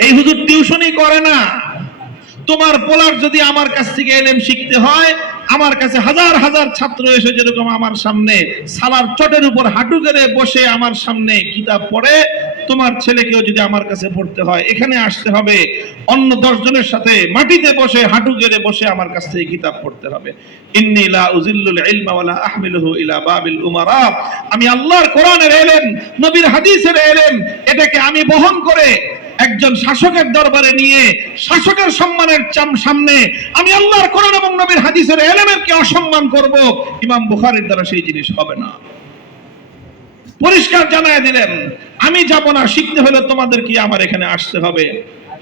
এই হুজুর টিউশনই করে না। তোমার পোলার যদি আমার কাছ থেকে ইলম শিখতে হয়, আমার কাছে হাজার হাজার ছাত্র এসে যেরকম আমার সামনে সালার চটের উপর হাঁটু গেড়ে বসে আমার সামনে কিতাব পড়ে, তোমার ছেলেকেও যদি আমার কাছে পড়তে হয় এখানে আসতে হবে, অন্য 10 জনের সাথে মাটিতে বসে হাঁটু গেড়ে বসে আমার কাছ থেকে কিতাব পড়তে হবে। ইন্নী লা উযিল্লুল ইলমা ওয়া লা আহমিলুহু ইলা বাবিল উমারা, আমি আল্লাহর কোরআনের ইলম, নবীর হাদিসের ইলম, এটাকে আমি বহন করে একজন শাসকের দরবারে নিয়ে শাসকের সম্মানের সামনে আমি আল্লাহর কোরআন এবং নবীর হাদিসের ইলমের কি অসম্মান করব? ইমাম বুখারীর দ্বারা সেই জিনিস হবে না। পরিষ্কার জানায় দিলেন, আমি যাব না, শিখতে হলে তোমাদের কি আমার এখানে আসতে হবে।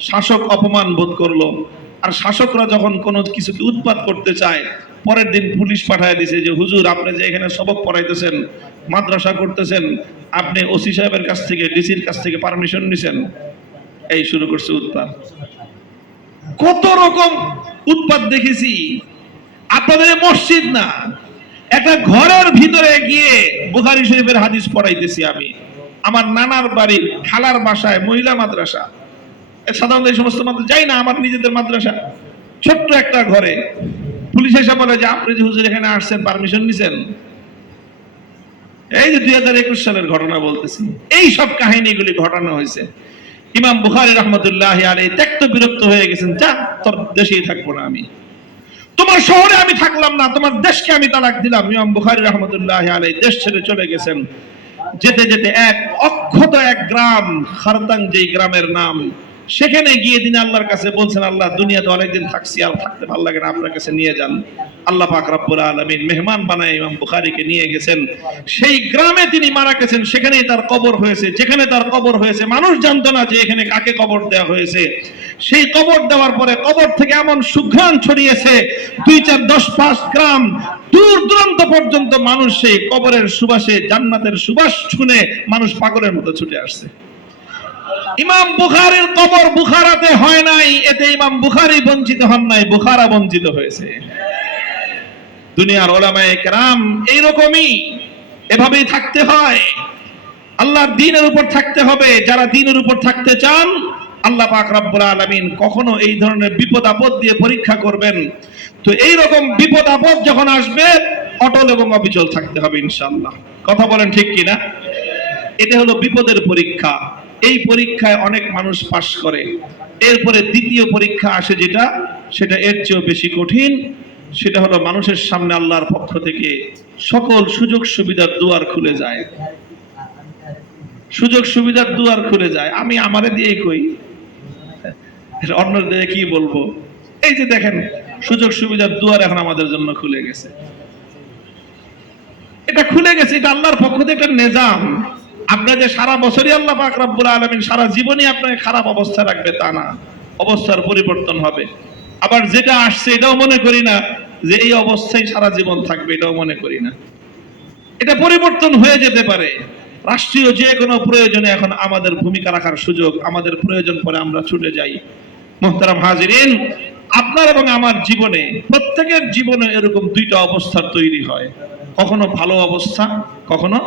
শাসক অপমান বোধ করলো। আর শাসকরা যখন কোনো কিছুকে উৎপাত করতে চায়, পরের দিন পুলিশ পাঠায় দিছে যে হুজুর আপনি যে এখানে সবক পড়াইতেছেন, মাদ্রাসা করতেছেন, আপনি ওসি সাহেবের কাছ থেকে, ডিসির কাছ থেকে পারমিশন নিছেন। এই শুরু করছে উৎপাত। কত রকম উৎপাত দেখেছি। আপনাদের মসজিদ না, একটা ঘরের ভিতরে গিয়ে বুখারী শরীফের হাদিস পড়াইতেছি আমি। আমার নানার বাড়ির খালার বাসায় মহিলা মাদ্রাসা, সাধারণত এই সমস্ত মাদ্রাসা যাই না, আমার নিজেদের মাদ্রাসা, ছোট্ট একটা ঘরে পুলিশ এসে বলে যে আপনি যে হুজুর এখানে আসছেন পারমিশন নিছেন। এই যে 2021 সালের ঘটনা বলতেছি, এই সব কাহিনীগুলি ঘটানো হয়েছে। ইমাম বুখারী রাহমাতুল্লাহি আলাইহি ত্যক্ত বিরক্ত হয়ে গেছেন, যা তোর দেশেই থাকবো না আমি। তো তোমার শহরে আমি থাকলাম না, তোমার দেশকে আমি তালাক দিলাম। ইমাম বুখারী রাহমাতুল্লাহি আলাইহি দেশ ছেড়ে চলে গেছেন। যেতে যেতে এক অক্ষত এক গ্রাম, খারদাং যেই গ্রামের নাম, সেখানে গিয়ে তিনি আল্লাহর কাছে বলছেন, আল্লাহ দুনিয়াতে অনেকদিন থাকছি, আর থাকতে ভালো লাগে না, আপনার কাছে নিয়ে যান। আল্লাহ পাক রব্বুল আলামিন মেহমান বানায় ইমাম বুখারীকে নিয়ে গেছেন। সেই গ্রামে তিনি মারা গেছেন, সেখানেই তার কবর হয়েছে। যেখানে তার কবর হয়েছে মানুষ জানতো না যে এখানে কাকে কবর দেওয়া হয়েছে। সেই কবর দেওয়ার পরে কবর থেকে এমন সুঘ্রাণ ছড়িয়েছে, 2-4-10-5 গ্রাম দূর দূরান্ত পর্যন্ত মানুষ সেই কবরের সুবাসে, জান্নাতের সুবাস শুনে মানুষ পাগলের মতো ছুটে আসছে। ইমাম বুখারীর কবর বুখারাতে হয় নাই, এতে ইমাম বুখারী বঞ্চিত হন নাই, বুখারা বঞ্চিত হয়েছে। দুনিয়ার উলামায়ে কেরাম এইরকমই, এভাবেই থাকতে হয়। আল্লাহর দ্বীনের উপর থাকতে হবে। যারা দ্বীনের উপর থাকতে চান, আল্লাহ পাক রব্বুল আলামিন কখনো এই ধরনের বিপদ আপদ দিয়ে পরীক্ষা করবেন। তো এই রকম বিপদ আপদ যখন আসবে, অটল এবং অবিচল থাকতে হবে ইনশাআল্লাহ। কথা বলেন ঠিক কিনা? এটা হলো বিপদের পরীক্ষা। এই পরীক্ষায় অনেক মানুষ পাশ করে। এরপরে দ্বিতীয় পরীক্ষা আসে যেটা, সেটা এর চেয়েও বেশি কঠিন। সেটা হলো মানুষের সামনে আল্লাহর পক্ষ থেকে সকল সুযোগ সুবিধার দুয়ার খুলে যায়। সুযোগ সুবিধার দুয়ার খুলে যায়। আমি আমারে দিয়েই কই, অন্য দিয়ে কি বলবো? এই যে দেখেন, সুযোগ সুবিধার দুয়ার এখন আমাদের জন্য খুলে গেছে। এটা খুলে গেছে, এটা আল্লাহর পক্ষ থেকে একটা নিজাম। আপনার যে সারা বছরই আল্লাহ পাক রব্বুল আলামিন সারা জীবনই আপনাকে খারাপ অবস্থা রাখবে তা না, অবস্থার পরিবর্তন হবে। আবার যেটা আসছে এটাও মনে করি না যে এই অবস্থায় সারা জীবন থাকবে, এটাও মনে করি না। এটা পরিবর্তন হয়ে যেতে পারে। রাষ্ট্রীয় যে কোনো প্রয়োজনে এখন আমাদের ভূমিকা রাখার সুযোগ, আমাদের প্রয়োজন পরে আমরা ছুটে যাই। মুহতারাম হাজিরিন, আপনার এবং আমার জীবনে, প্রত্যেকের জীবনে এরকম দুইটা অবস্থার তৈরি হয়, কখনো ভালো অবস্থা, কখনো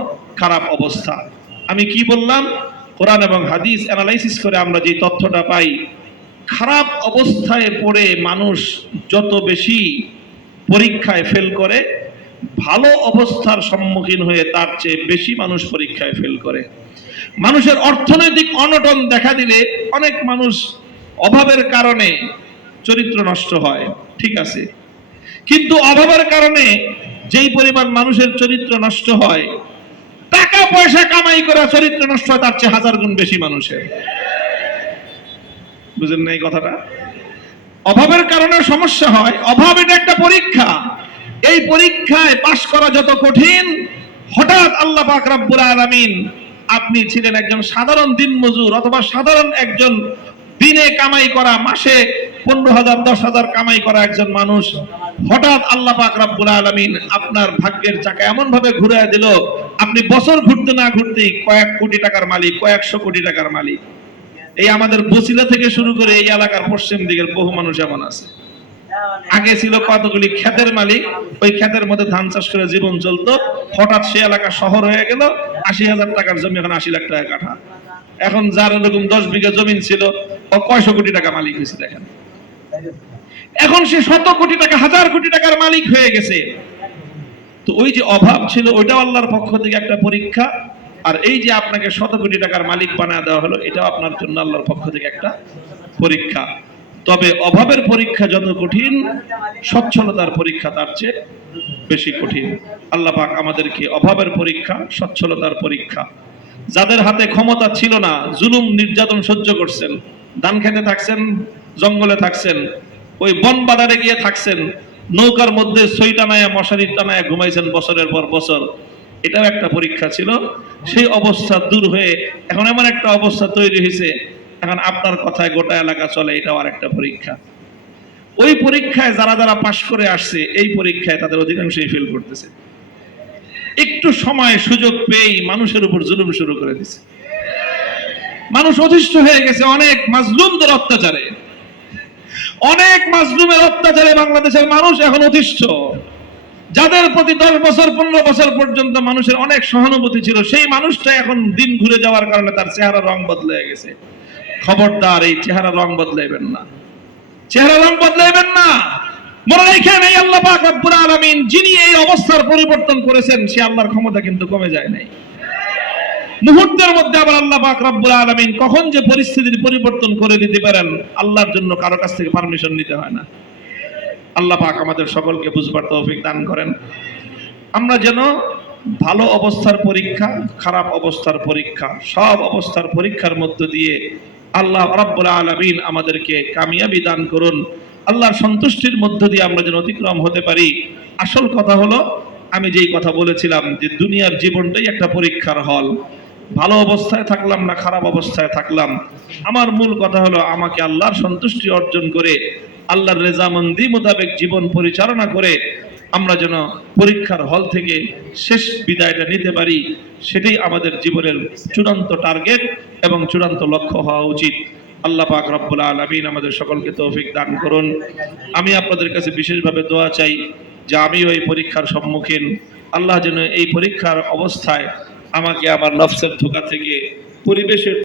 খারাপ অবস্থা। আমি কি বললাম? কোরআন এবং হাদিস অ্যানালাইসিস করে আমরা যে তথ্যটা পাই, খারাপ অবস্থায় পড়ে মানুষ যত বেশি পরীক্ষায় ফেল করে, ভালো অবস্থার সম্মুখীন হয়ে তার চেয়ে বেশি মানুষ পরীক্ষায় ফেল করে। মানুষের অর্থনৈতিক অনটন দেখা দিলে অনেক মানুষ অভাবের কারণে চরিত্র নষ্ট হয়, ঠিক আছে, কিন্তু অভাবের কারণে যেই পরিমাণ মানুষের চরিত্র নষ্ট হয়, টাকা পয়সা কামাই করা চরিত্র নষ্ট হয় তার চেয়ে 1000 গুণ বেশি মানুষের। বুঝেন না এই কথাটা? অভাবের কারণে সমস্যা হয়। অভাব এটা একটা পরীক্ষা। এই পরীক্ষায় পাশ করা যত কঠিন, হঠাৎ আল্লাহ পাক রব্বুল আলামিন, আপনি ছিলেন একজন সাধারণ দিনমজুর অথবা সাধারণ একজন দিনে কামাই করা, মাসে 15,000 10,000 কামাই করা একজন মানুষ, হঠাৎ আল্লাহ পাক রব্বুল আলামিন আপনার ভাগ্যের চাকা এমন ভাবে ঘুরিয়ে দিল, আপনি বছর ঘুরতে না ঘুরতেই কয়েক কোটি টাকার মালিক, কয়েকশো কোটি টাকার মালিক। এই আমাদের বসিলা থেকে শুরু করে এই এলাকার পশ্চিম দিকের বহু মানুষ এমন আছে। আগে ছিল কতগুলি ক্ষেতের মালিক, ওই ক্ষেতের মধ্যে ধান চাষ করে জীবন চলতো, হঠাৎ সে এলাকা শহর হয়ে গেল, 80,000 টাকার জমি এখন 80 লাখ টাকা কাঠা। এখন যার এরকম 10 বিঘা জমিন ছিল, ও কয়শো কোটি টাকা মালিক হয়েছে দেখেন। এখন সে 100 কোটি টাকা, 1000 কোটি টাকার মালিক হয়ে গেছে। তো ওই যে অভাব ছিল, ওইটাও আল্লাহর পক্ষ থেকে একটা পরীক্ষা। আর এই যে আপনাকে 100 কোটি টাকার মালিক বানায় দেওয়া হলো, এটাও আপনার জন্য আল্লাহর পক্ষ থেকে একটা পরীক্ষা। তবে অভাবের পরীক্ষা যত কঠিন, সচ্ছলতার পরীক্ষা তার চেয়ে বেশি কঠিন। আল্লাহ পাক আমাদেরকে অভাবের পরীক্ষা, সচ্ছলতার পরীক্ষা, যাদের হাতে ক্ষমতা ছিল না, জুলুম নির্যাতন সহ্য করছেন, ধান খেতে থাকছেন, জঙ্গলে থাকছেন, ওই বন বাজারে গিয়ে থাকছেন, নৌকার মধ্যে সই টানায় মশারি টানায় ঘুমাইছেন বছরের পর বছর, এটাও একটা পরীক্ষা ছিল। সেই অবস্থা দূর হয়ে এখন এমন একটা অবস্থা তৈরি হয়েছে, এখন আপনার কথায় গোটা এলাকা চলে, এটাও আর একটা পরীক্ষা। ওই পরীক্ষায় যারা যারা পাশ করে আসছে, এই পরীক্ষায় তাদের অধিকাংশই ফেল করতেছে। একটু সময় সুযোগ পেয়েই মানুষের উপর জুলুম শুরু করে দিছে। মানুষ অতিষ্ঠ হয়ে গেছে অনেক মাজলুমদের অত্যাচারে। অনেক মাজলুমের অত্যাচারে বাংলাদেশের মানুষ এখন অতিষ্ঠ। যাদের প্রতি 10 বছর 15 বছর পর্যন্ত মানুষের অনেক সহানুভূতি ছিল, সেই মানুষটা এখন দিন ঘুরে যাওয়ার কারণে তার চেহারা রং বদলে গেছে। খবরদার, এই চেহারা রং বদলাইবেন না, চেহারা রং বদলাইবেন না। মনে রাখেন, এই আল্লাহ পাক রব্বুল আলামিন যিনি এই অবস্থার পরিবর্তন করেছেন, সে আল্লাহর ক্ষমতা কিন্তু কমে যায় নাই। মুহূর্তের মধ্যে আবার আল্লাহ পাক রব্বুল আলামিন কখন যে পরিস্থিতির পরিবর্তন করে দিতে পারেন, আল্লাহর জন্য কারো কাছ থেকে পারমিশন নিতে হয় না। আল্লাহ পাক আমাদের সকলকে বুঝবার তৌফিক দান করেন। আমরা যেন ভালো অবস্থার পরীক্ষা, খারাপ অবস্থার পরীক্ষা, সব অবস্থার পরীক্ষার মধ্য দিয়ে আল্লাহ রাব্বুল আলামিন আমাদেরকে কামিয়াবি দান করুন। আল্লাহর সন্তুষ্টির মধ্য দিয়ে আমরা যেন অতিক্রম হতে পারি। আসল কথা হলো, আমি যেই কথা বলেছিলাম যে দুনিয়ার জীবনটাই একটা পরীক্ষার হল। ভালো অবস্থায় থাকলাম না খারাপ অবস্থায় থাকলাম, আমার মূল কথা হলো আমাকে আল্লাহর সন্তুষ্টি অর্জন করে আল্লাহর রেজামন্দি মোতাবেক জীবন পরিচালনা করে আমরা যেন পরীক্ষার হল থেকে শেষ বিদায়টা নিতে পারি। সেটাই আমাদের জীবনের চূড়ান্ত টার্গেট এবং চূড়ান্ত লক্ষ্য হওয়া উচিত। আল্লাহ পাক রব্বুল আলামিন আমাদের সকলকে তৌফিক দান করুন। আমি আপনাদের কাছে বিশেষভাবে দোয়া চাই যে আমিও এই পরীক্ষার সম্মুখীন। আল্লাহ যেন এই পরীক্ষার অবস্থায় আমাকে আমার নফসের ধোঁকা থেকে, পরিবেশের